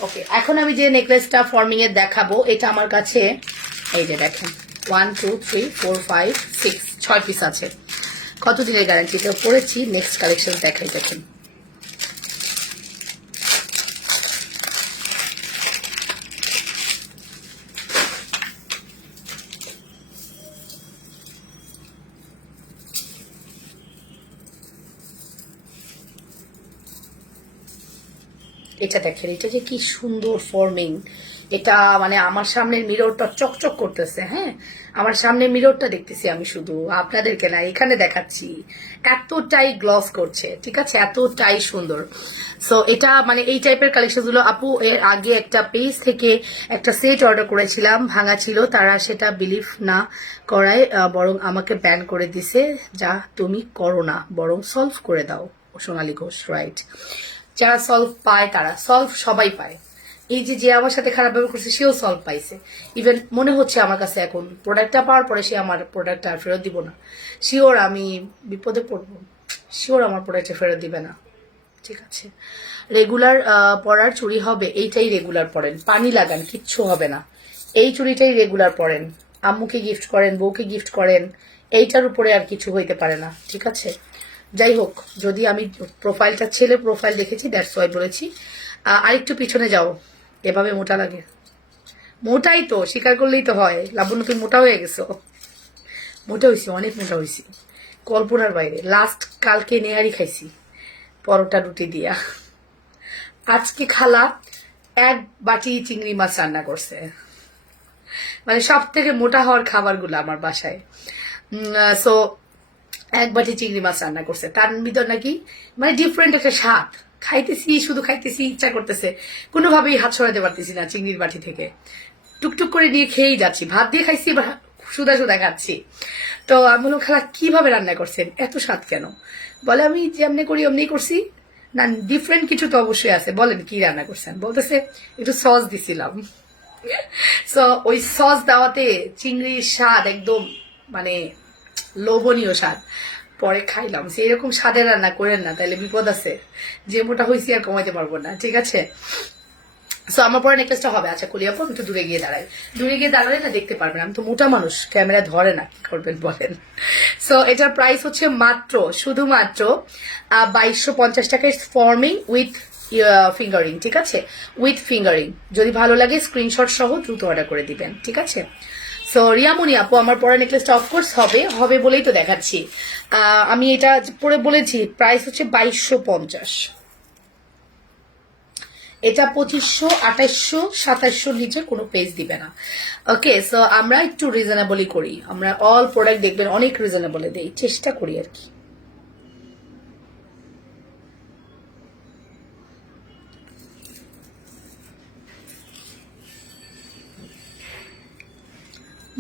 ওকে, এখন আমি যে নেকলেসটা ফর্মিং এর দেখাবো, এটা আমার কাছে এই যে দেখেন 1 2 3 4 5 6 6 পিস আছে। কত দিনের গ্যারান্টি এটা পড়েছি। নেক্সট কালেকশন দেখাই, দেখেন। এটা দেখেন, এটা যে কি সুন্দর ফর্মিং। এটা মানে আমার সামনের মিররটা চকচক করতেছে, হ্যাঁ। আমার সামনে মিররটা দেখতেছি আমি, শুধু আপনাদেরকে না, এখানে দেখাচ্ছি। এতটাই গ্লস করছে, ঠিক আছে, এতটাই সুন্দর। সো এটা মানে এই টাইপের কালেকশন গুলো আপু এর আগে একটা পেজ থেকে একটা সেট অর্ডার করেছিলাম, ভাঙা ছিল, তারা সেটা বিলিভ না করায় বরং আমাকে ব্যান করে দিছে। যা তুমি করো না, বরং সলভ করে দাও। সোনালী ঘোষ, রাইট। যারা সলভ পায় তারা সলভ সবাই পায়। এই যে আমার সাথে খারাপ ব্যবহার করছে সেও সলভ পাইছে। ইভেন মনে হচ্ছে আমার কাছে এখন প্রোডাক্টটা পাওয়ার পরে সে আমার প্রোডাক্টটা আর ফেরত দিব না। শিওর আমি বিপদে পড়বো, শিওর আমার প্রোডাক্টটা ফেরত দিবে না, ঠিক আছে। রেগুলার পরার চুড়ি হবে, এইটাই রেগুলার পরেন, পানি লাগান, কিচ্ছু হবে না। এই চুড়িটাই রেগুলার পরেন, আম্মুকে গিফট করেন, বউকে গিফট করেন, এইটার উপরে আর কিছু হইতে পারে না, ঠিক আছে? যাই হোক, যদি আমি প্রোফাইলটা ছেলে প্রোফাইল দেখেছি, দ্যাটস ওয়াই বলেছি। আরেকটু পিছনে যাও, এভাবে মোটা লাগে। মোটাই তো, স্বীকার করলেই তো হয়। লাবণ্য, তুমি মোটা হয়ে গেছো। মোটা হয়েছি, অনেক মোটা হয়েছি, কল্পনার বাইরে। লাস্ট কালকে নেহারি খাইছি পরোটা রুটি দিয়া। আজকে খালা এক বাটি চিংড়ি মাছ রান্না করছে। মানে সব থেকে মোটা হওয়ার খাবারগুলো আমার বাসায়। সো এক বাটি চিংড়ি মাছ রান্না করছে, তার ভিতর নাকি মানে ডিফারেন্ট একটা স্বাদ। খাইতেছি, শুধু খাইতেছি, ইচ্ছা করতেছে, কোনোভাবেই হাত সরাতে পারতেছি না চিংড়ির বাটি থেকে। টুকটুক করে নিয়ে খেয়েই যাচ্ছি, ভাত দিয়ে খাইছি, সুদা সুদা খাচ্ছি। তো আমি বললাম, খালা কিভাবে রান্না করছেন, এত স্বাদ কেন? বলে, আমি যেমনি করি অমনি করছি। না, ডিফারেন্ট কিছু তো অবশ্যই আছে, বলেন কি রান্না করছেন? বলতেছে, একটু সস দিছিলাম। সো ওই সস দেওয়াতে চিংড়ির স্বাদ একদম মানে লোভনীয় স্বাদ। পরে খাইলাম, এরকম স্বাদের রান্না করেন না, তাহলে বিপদ আছে। যে মোটা হয়েছি আর কমাইতে পারবো না, ঠিক আছে? সো আমার পরে নেকলেসটা হবে। আচ্ছা কলিয়াপু, আমি একটু দূরে গিয়ে দাঁড়াই। দূরে গিয়ে দাঁড়ালে না দেখতে পারবেন, আমি তো মোটা মানুষ, ক্যামেরা ধরে না, কি করবেন বলেন? সো এটার প্রাইস হচ্ছে মাত্র, শুধুমাত্র 2250 টাকায়, ফর্মিং উইথ ফিঙ্গারিং, ঠিক আছে? With fingering. যদি ভালো লাগে স্ক্রিনশট সহ দ্রুত অর্ডার করে দিবেন, ঠিক আছে? সো রিয়ামণি আপু, আমার পরে নেকলেসটা অফকোর্স হবে বলেই তো দেখাচ্ছি। আমি এটা পরে বলেছি, প্রাইস হচ্ছে 2250। এটা 2500, 2800, 2700 নিচে কোনো পেজ দিবে না। ওকে, সো আমরা একটু রিজনেবলই করি, আমরা অল প্রোডাক্ট দেখবেন অনেক রিজনেবলে দেই, চেষ্টা করি আর কি।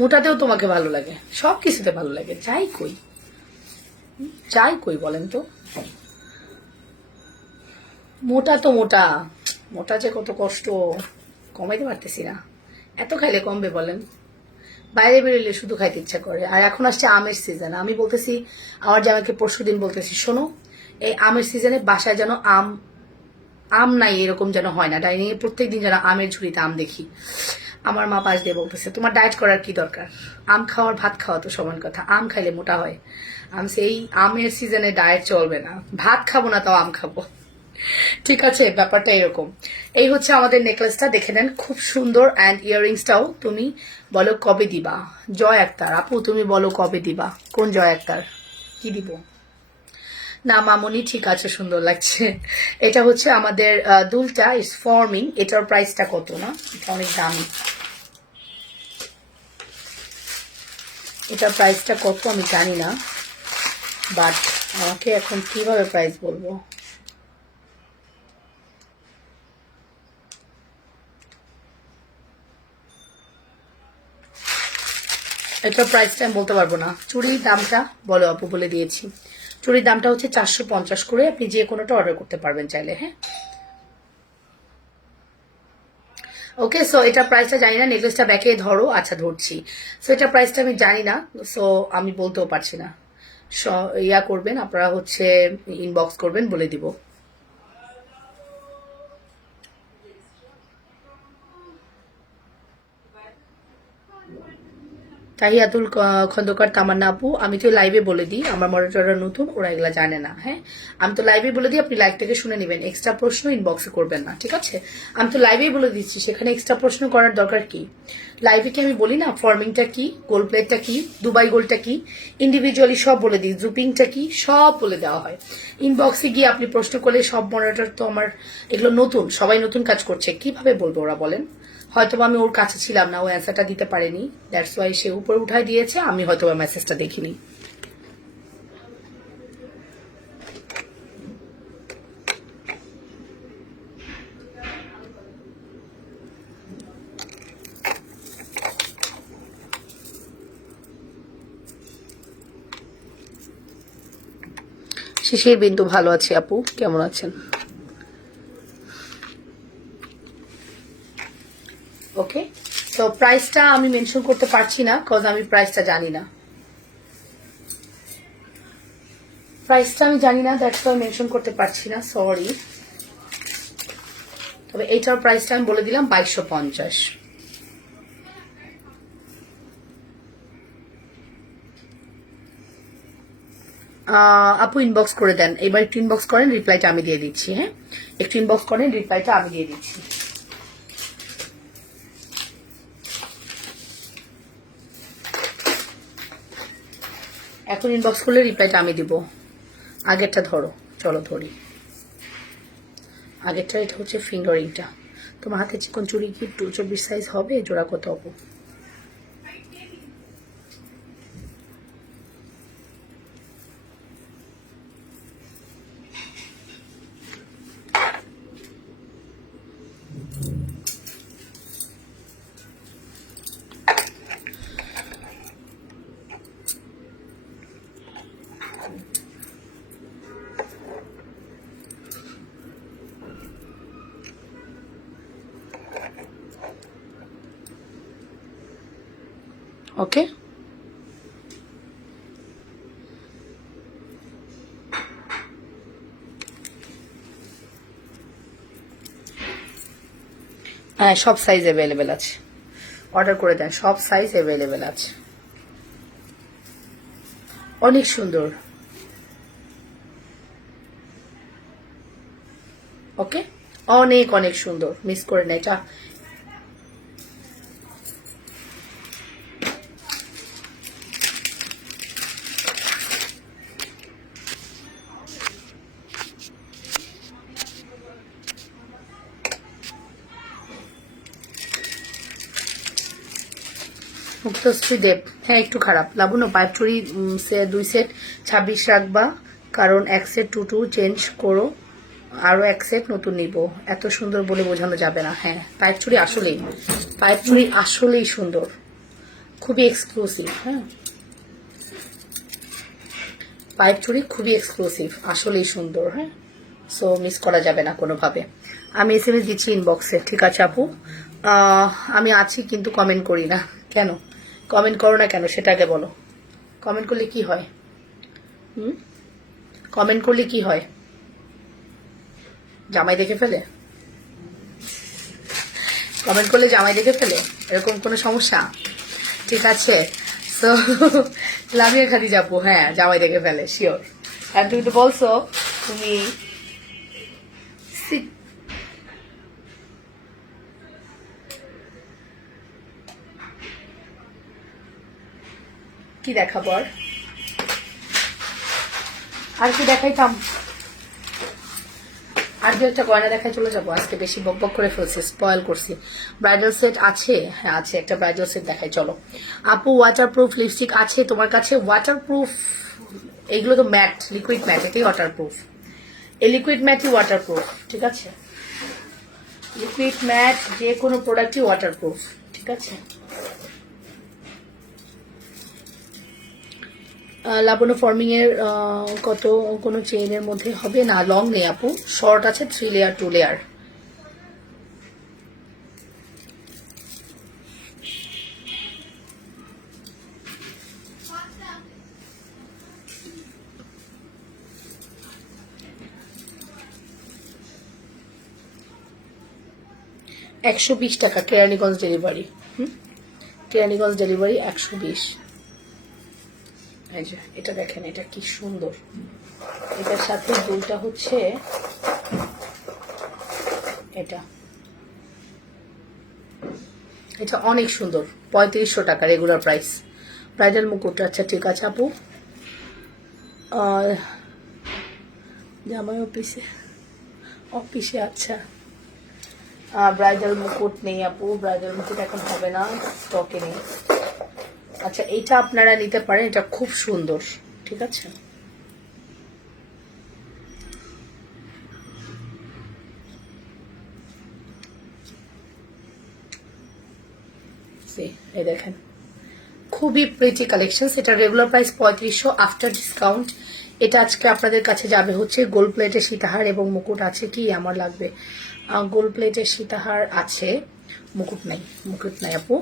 মোটাতেও তোমাকে ভালো লাগে, সব কিছুতে ভালো লাগে, যাই কই বলেন তো। মোটা তো মোটা, মোটা যে কত কষ্ট, কমাইতে পারতেছি না। এত খাইলে কমবে বলেন? বাইরে বেরোলে শুধু খাইতে ইচ্ছা করে। আর এখন আসছে আমের সিজন, আমি বলতেছি আমার জামাইকে পরশুদিন বলতেছি, শোনো, এই আমের সিজনে বাসায় যেন আম নাই এরকম যেন হয় না, ডাইনিং এ প্রত্যেকদিন যেন আমের ঝুড়িতে আম দেখি। আমার মা পাশ দিয়ে বলতেছে, তোমার ডায়েট করার কি দরকার? আম খাওয়ার ভাত খাওয়া তো সমান কথা, আম খাইলে মোটা হয়। আমি সেই আমের সিজনে ডায়েট চলবে না, ভাত খাবো না, তাও আম খাবো। ঠিক আছে, ব্যাপারটা এরকম। এই হচ্ছে আমাদের নেকলেসটা, দেখে নেন, খুব সুন্দর। অ্যান্ড ইয়াররিংসটাও তুমি বলো কবে দিবা? জয় আক্তার আপু, তুমি বলো কবে দিবা? কোন জয় আক্তার? কি দিব? না মামনি, ঠিক আছে, সুন্দর লাগছে। এটা হচ্ছে আমাদের দুলটা ইজ ফর্মিং। এটার প্রাইসটা কত? না, এটা অনেক দামি। এটার প্রাইসটা কত আমি জানি না, বাট আমাকে এখন কিভাবে প্রাইস বলবো? এটার প্রাইসটা আমি বলতে পারবো না। চুড়ির দামটা বলো আপু, বলে দিয়েছি। চুড়ির দামটা হচ্ছে 450 করে, আপনি যে কোনোটা অর্ডার করতে পারবেন চাইলে, হ্যাঁ। ওকে, সো এটা প্রাইসটা জানি না। নেকলেসটা ব্যাকে ধরো, আচ্ছা ধরছি। সো এটা প্রাইসটা আমি জানি না, সো আমি বলতেও পারছি না। ইয়া করবেন আপনারা, হচ্ছে ইনবক্স করবেন, বলে দিব। তাহিয়াতুল খন্দকার তামান্না আপু, আমি তো লাইভে বলে দিই, আমার মডারেটররা নতুন, ওরা এগুলা জানে না, হ্যাঁ। আমি তো লাইভে বলে দিই, আপনি লাইভ থেকে শুনে নেবেন, এক্সট্রা প্রশ্ন ইনবক্সে করবেন না, ঠিক আছে? আমি তো লাইভেই বলে দিচ্ছি, সেখানে এক্সট্রা প্রশ্ন করার দরকার কি? লাইভে কি আমি বলি না ফর্মিংটা কি, গোল্ড প্লেটটা কি, দুবাই গোল্ডটা কি, ইন্ডিভিজুয়ালি সব বলে দিই, জুপিংটা কি, সব বলে দেওয়া হয়। ইনবক্সে গিয়ে আপনি প্রশ্ন করলে, সব মডারেটর তো আমার এগুলো নতুন, সবাই নতুন কাজ করছে, কিভাবে বলবো ওরা বলেন? হয়তো আমি ওর কাছে ছিলাম না, ও অ্যান্সারটা দিতে পারেনি, দ্যাটস ওয়াই সে উপরে উঠাই দিয়েছে, আমি হয়তো মেসেজটা দেখিনি। শিশির বিন্দু, ভালো আছি আপু, কেমন আছেন? ওকে, তো প্রাইসটা আমি মেনশন করতে পারছি না, কজ আমি প্রাইসটা জানি না। প্রাইসটা আমি জানি না, দ্যাটস ওয়াই মেনশন করতে পারছি না, সরি। তবে এইটার প্রাইসটা আমি বলে দিলাম 2250। আপু ইনবক্স করে দেন, এবার একটু ইনবক্স করেন, রিপ্লাইটা আমি দিয়ে দিচ্ছি। হ্যাঁ, একটু ইনবক্স করেন, রিপ্লাইটা আমি দিয়ে দিচ্ছি। এখন ইনবক্স করলে রিপ্লাইটা আমি দিব। আগেরটা ধরো, চলো ধরি। আগেরটা এটা হচ্ছে ফিঙ্গারিংটা। তোমার হাতে চিকন চুড়ি কি 24 সাইজ হবে? জোড়া কত আপু? ওকে, হ্যাঁ সব সাইজ অ্যাভেলেবেল আছে, অর্ডার করে দেন, সব সাইজ অ্যাভেলেবেল আছে। অনেক সুন্দর। ওকে, অনেক অনেক সুন্দর, মিস করে না এটা। মুক্তশ্রী দেব, হ্যাঁ একটু খারাপ। লাবণ্য পাইপ চুড়ি 2 সেট 26 রাখবা, কারণ 1 সেট 2 চেঞ্জ করো, আরো 1 সেট নতুন নিব। এত সুন্দর বলে বোঝানো যাবে না। হ্যাঁ পাইপ চুড়ি আসলেই, পাইপ চুড়ি আসলেই সুন্দর, খুবই এক্সক্লুসিভ। হ্যাঁ পাইপ চুড়ি খুবই এক্সক্লুসিভ, আসলেই সুন্দর। হ্যাঁ, সো মিস করা যাবে না কোনোভাবে। আমি SMS দিচ্ছি ইনবক্সে, ঠিক আছে আপু? আমি আছি কিন্তু কমেন্ট করি না কেন? কমেন্ট করো না কেন সেটা আগে বলো। কমেন্ট করলে কি হয়? কমেন্ট করলে কি হয়? জামাই দেখে ফেলে? কমেন্ট করলে জামাই দেখে ফেলে, এরকম কোনো সমস্যা? ঠিক আছে, সো লামিয়া খাদি যাবো, হ্যাঁ জামাই দেখে ফেলে শিওর। আর তুমি তো বলছো তুমি কি দেখাবো আর কি দেখাইতাম? আর দু একটা গয়না দেখায় চলে যাবো, আজকে বেশি বকবক করে ফেলছি, স্পয়েল করছি। ব্রাইডাল সেট আছে? হ্যাঁ আছে, একটা ব্রাইডাল সেট দেখাই চলো। আপু ওয়াটারপ্রুফ লিপস্টিক আছে তোমার কাছে? ওয়াটারপ্রুফ এইগুলো তো ম্যাট, লিকুইড ম্যাট, এটাই ওয়াটারপ্রুফ। এই লিকুইড ম্যাটই ওয়াটারপ্রুফ, ঠিক আছে? লিকুইড ম্যাট যে কোনো প্রোডাক্টই ওয়াটারপ্রুফ, ঠিক আছে? লাবণ্য ফর্মিং এর কত কোনো চেইনের মধ্যে হবে না? লং নেই আপু, শর্ট আছে 3 layer 2 layer. $120 Keraniganj delivery. Keraniganj delivery 120। এই যে এটা দেখেন, এটা কি সুন্দর। এটার সাথে দুইটা হচ্ছে এটা, এটা অনেক সুন্দর। 3500 টাকা রেগুলার প্রাইস। ব্রাইডাল মুকুট, আচ্ছা ঠিক আছে আপু। জামাই অফিসে, অফিসে আচ্ছা। ব্রাইডাল মুকুট নেই আপু, ব্রাইডাল মুকুট এখন হবে না, স্টকে নেই। আচ্ছা এটা আপনারা নিতে পারেন, এটা খুব সুন্দর, ঠিক আছে? এই দেখেন খুবই প্রিটি কালেকশন। এটা রেগুলার প্রাইস 3500, আফটার ডিসকাউন্ট এটা আজকে আপনাদের কাছে যাবে হচ্ছে গোল্ড প্লেটের সীতাহার এবং মুকুট আছে কি আমার লাগবে? গোল্ড প্লেটের সীতাহার আছে, মুকুট নাই, মুকুট নাই আপু।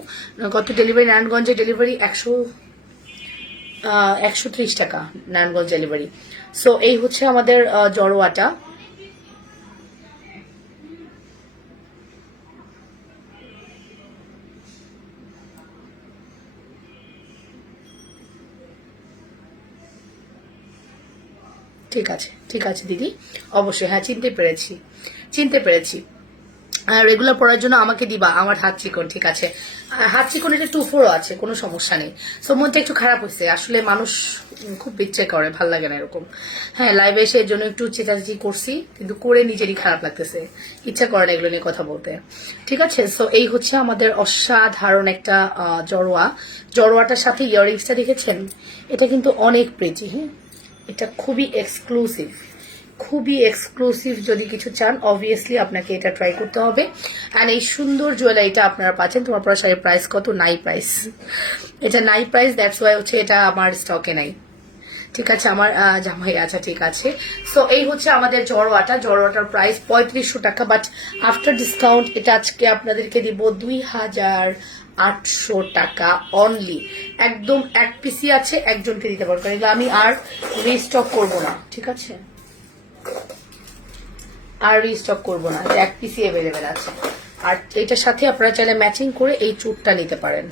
কত ডেলিভারি? নারায়ণগঞ্জে ডেলিভারি 130 টাকা নারায়ণগঞ্জ ডেলিভারি। সো এই হচ্ছে আমাদের জড়োয়াটা। ঠিক আছে দিদি, অবশ্যই। হ্যাঁ, চিনতে পেরেছি। রেগুলার পড়ার জন্য আমাকে দিবা, আমার হাত চিকন। ঠিক আছে, হাত চিকন, এটা 2-4 আছে, কোনো সমস্যা নেই। সো মনটা একটু খারাপ হয়েছে, আসলে মানুষ খুব বিচ্ছে করে, ভাল লাগে না এরকম। হ্যাঁ, লাইভে এসে এর জন্য একটু চেঁচাচেঁচি করছি, কিন্তু করে নিজেরই খারাপ লাগতেছে, ইচ্ছা করে না এগুলো নিয়ে কথা বলতে। ঠিক আছে, সো এই হচ্ছে আমাদের অসাধারণ একটা জড়োয়াটার সাথে ইয়াররিংসটা দেখেছেন, এটা কিন্তু অনেক প্রিটি। হ্যাঁ, এটা খুবই এক্সক্লুসিভ। যদি কিছু চান অবভিয়াসলি আপনাকে এটা ট্রাই করতে হবে। অ্যান্ড এই সুন্দর জুয়েলারিটা আপনারা পাচ্ছেন। তোমার পড়া শাড়ির প্রাইস কত? নাই প্রাইস, এটা নাই প্রাইস, দ্যাটস ওয়াই হচ্ছে এটা আমার স্টকে নাই। ঠিক আছে, আমার জামাই। আচ্ছা, ঠিক আছে। সো এই হচ্ছে আমাদের জড়োয়াটার প্রাইস 3500 টাকা, বাট আফটার ডিসকাউন্ট এটা আজকে আপনাদেরকে দিব 2800 টাকা অনলি। একদম এক পিসি আছে, একজনকে দিতে পারবো, এগুলো আমি আর রিস্টক করবো না। ঠিক আছে, আর রিস্টক করবো না, এক পিসি অ্যাভেলেবেল আছে। আর এটার সাথে আপনারা চাইলে ম্যাচিং করে এই চুড়টা নিতে পারেন।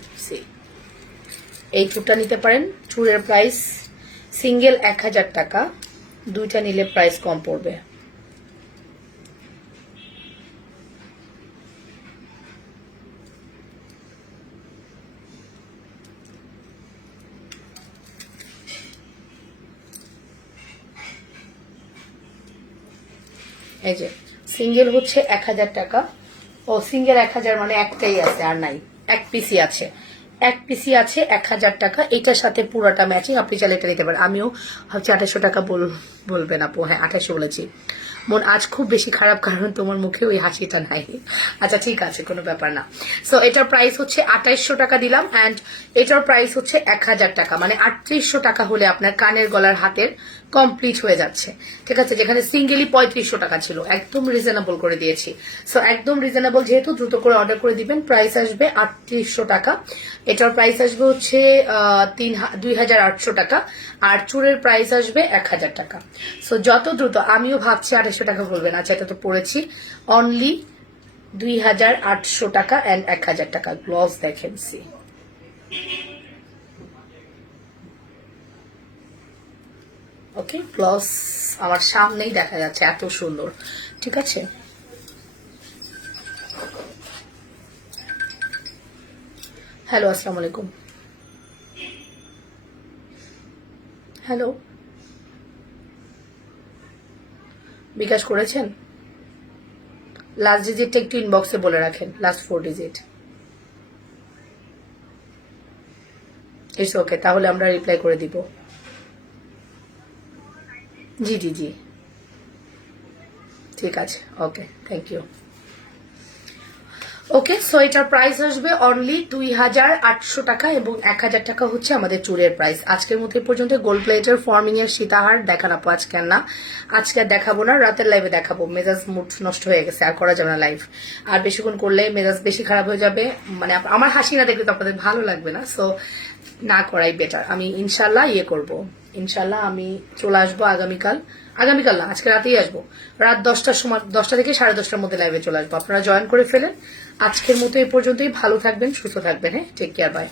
এই চুড়টা নিতে পারেন। চুড়ের প্রাইস সিঙ্গেল 1000 টাকা, দুইটা নিলে প্রাইস কম পড়বে। এই যে সিঙ্গেল হচ্ছে 1000 টাকা। ও সিঙ্গেল 1000 মানে একটাই আছে, আর নাই, এক পিসি আছে, 1000 টাকা। এটার সাথে পুরোটা ম্যাচিং, আপনি চাইলে এটা নিতে পারেন। আমিও ভাবছি 2800 টাকা বলবেন আপু। হ্যাঁ, 2800 বলেছি। মন আজ খুব বেশি খারাপ, কারণ তোমার মুখে ওই হাসিটা নাই। আচ্ছা, ঠিক আছে, কোনো ব্যাপার না। সো এটার প্রাইস হচ্ছে 2800 টাকা দিলাম, অ্যান্ড এটার প্রাইস হচ্ছে 1000 টাকা, মানে 3800 টাকা হলে আপনার কানের গলার হাতের কমপ্লিট হয়ে যাচ্ছে। ঠিক আছে, যেখানে সিঙ্গেলি 3500 টাকা ছিল, একদম রিজনেবল করে দিয়েছি। সো একদম রিজনেবল, যেহেতু দ্রুত করে অর্ডার করে দিবেন। প্রাইস আসবে 3800 টাকা, এটার প্রাইস আসবে হচ্ছে 2800 টাকা, আর চুড়ের প্রাইস আসবে 1000 টাকা। সো যত দ্রুত, আমিও ভাবছি 2800 টাকা বলবেন। আচ্ছা, এটা তো পড়েছি অনলি 2800 টাকা অ্যান্ড 1000 টাকা। গ্লভস দেখেন, ওকে, গ্লভস আমার সামনেই দেখা যাচ্ছে, এত সুন্দর। ঠিক আছে, হ্যালো, আসসালামু আলাইকুম। হ্যালো, বিকাশ করেছেন? লাস্ট ডিজিটটা একটু ইনবক্সে বলে রাখেন, লাস্ট 4 ডিজিট। ইটস ওকে, তাহলে আমরা রিপ্লাই করে দিব। জি, ঠিক আছে, ওকে, থ্যাংক ইউ। ওকে, সো এটার প্রাইস আসবে অনলি 2800 টাকা, এবং 1000 টাকা হচ্ছে আমাদের চুড়ের প্রাইস। আজকের মধ্যে পর্যন্ত গোল্ড প্লেটের ফর্মিং এর সীতাহার দেখান আপু, আজকে না, আজকে দেখাবো না, রাতের লাইভে দেখাবো। মেজাজ মুড নষ্ট হয়ে গেছে, আর করা যাবে না লাইভ, আর বেশিক্ষণ করলে মেজাজ বেশি খারাপ হয়ে যাবে। মানে আমার হাসি না দেখলে তো আপনাদের ভালো লাগবে না, সো না করাই বেটার। আমি ইনশাল্লাহ করব, ইনশাল্লাহ আমি চলে আসবো আগামীকাল না, আজকে রাতেই আসবো। রাত 10টার সময়, 10টা থেকে 10:30টার মধ্যে লাইভে চলে আসবো। আপনারা জয়েন করে ফেলেন। আজকের মতো এই পর্যন্তই। ভালো থাকবেন, সুস্থ থাকবেন। হ্যাঁ, টেক কেয়ার, বাই।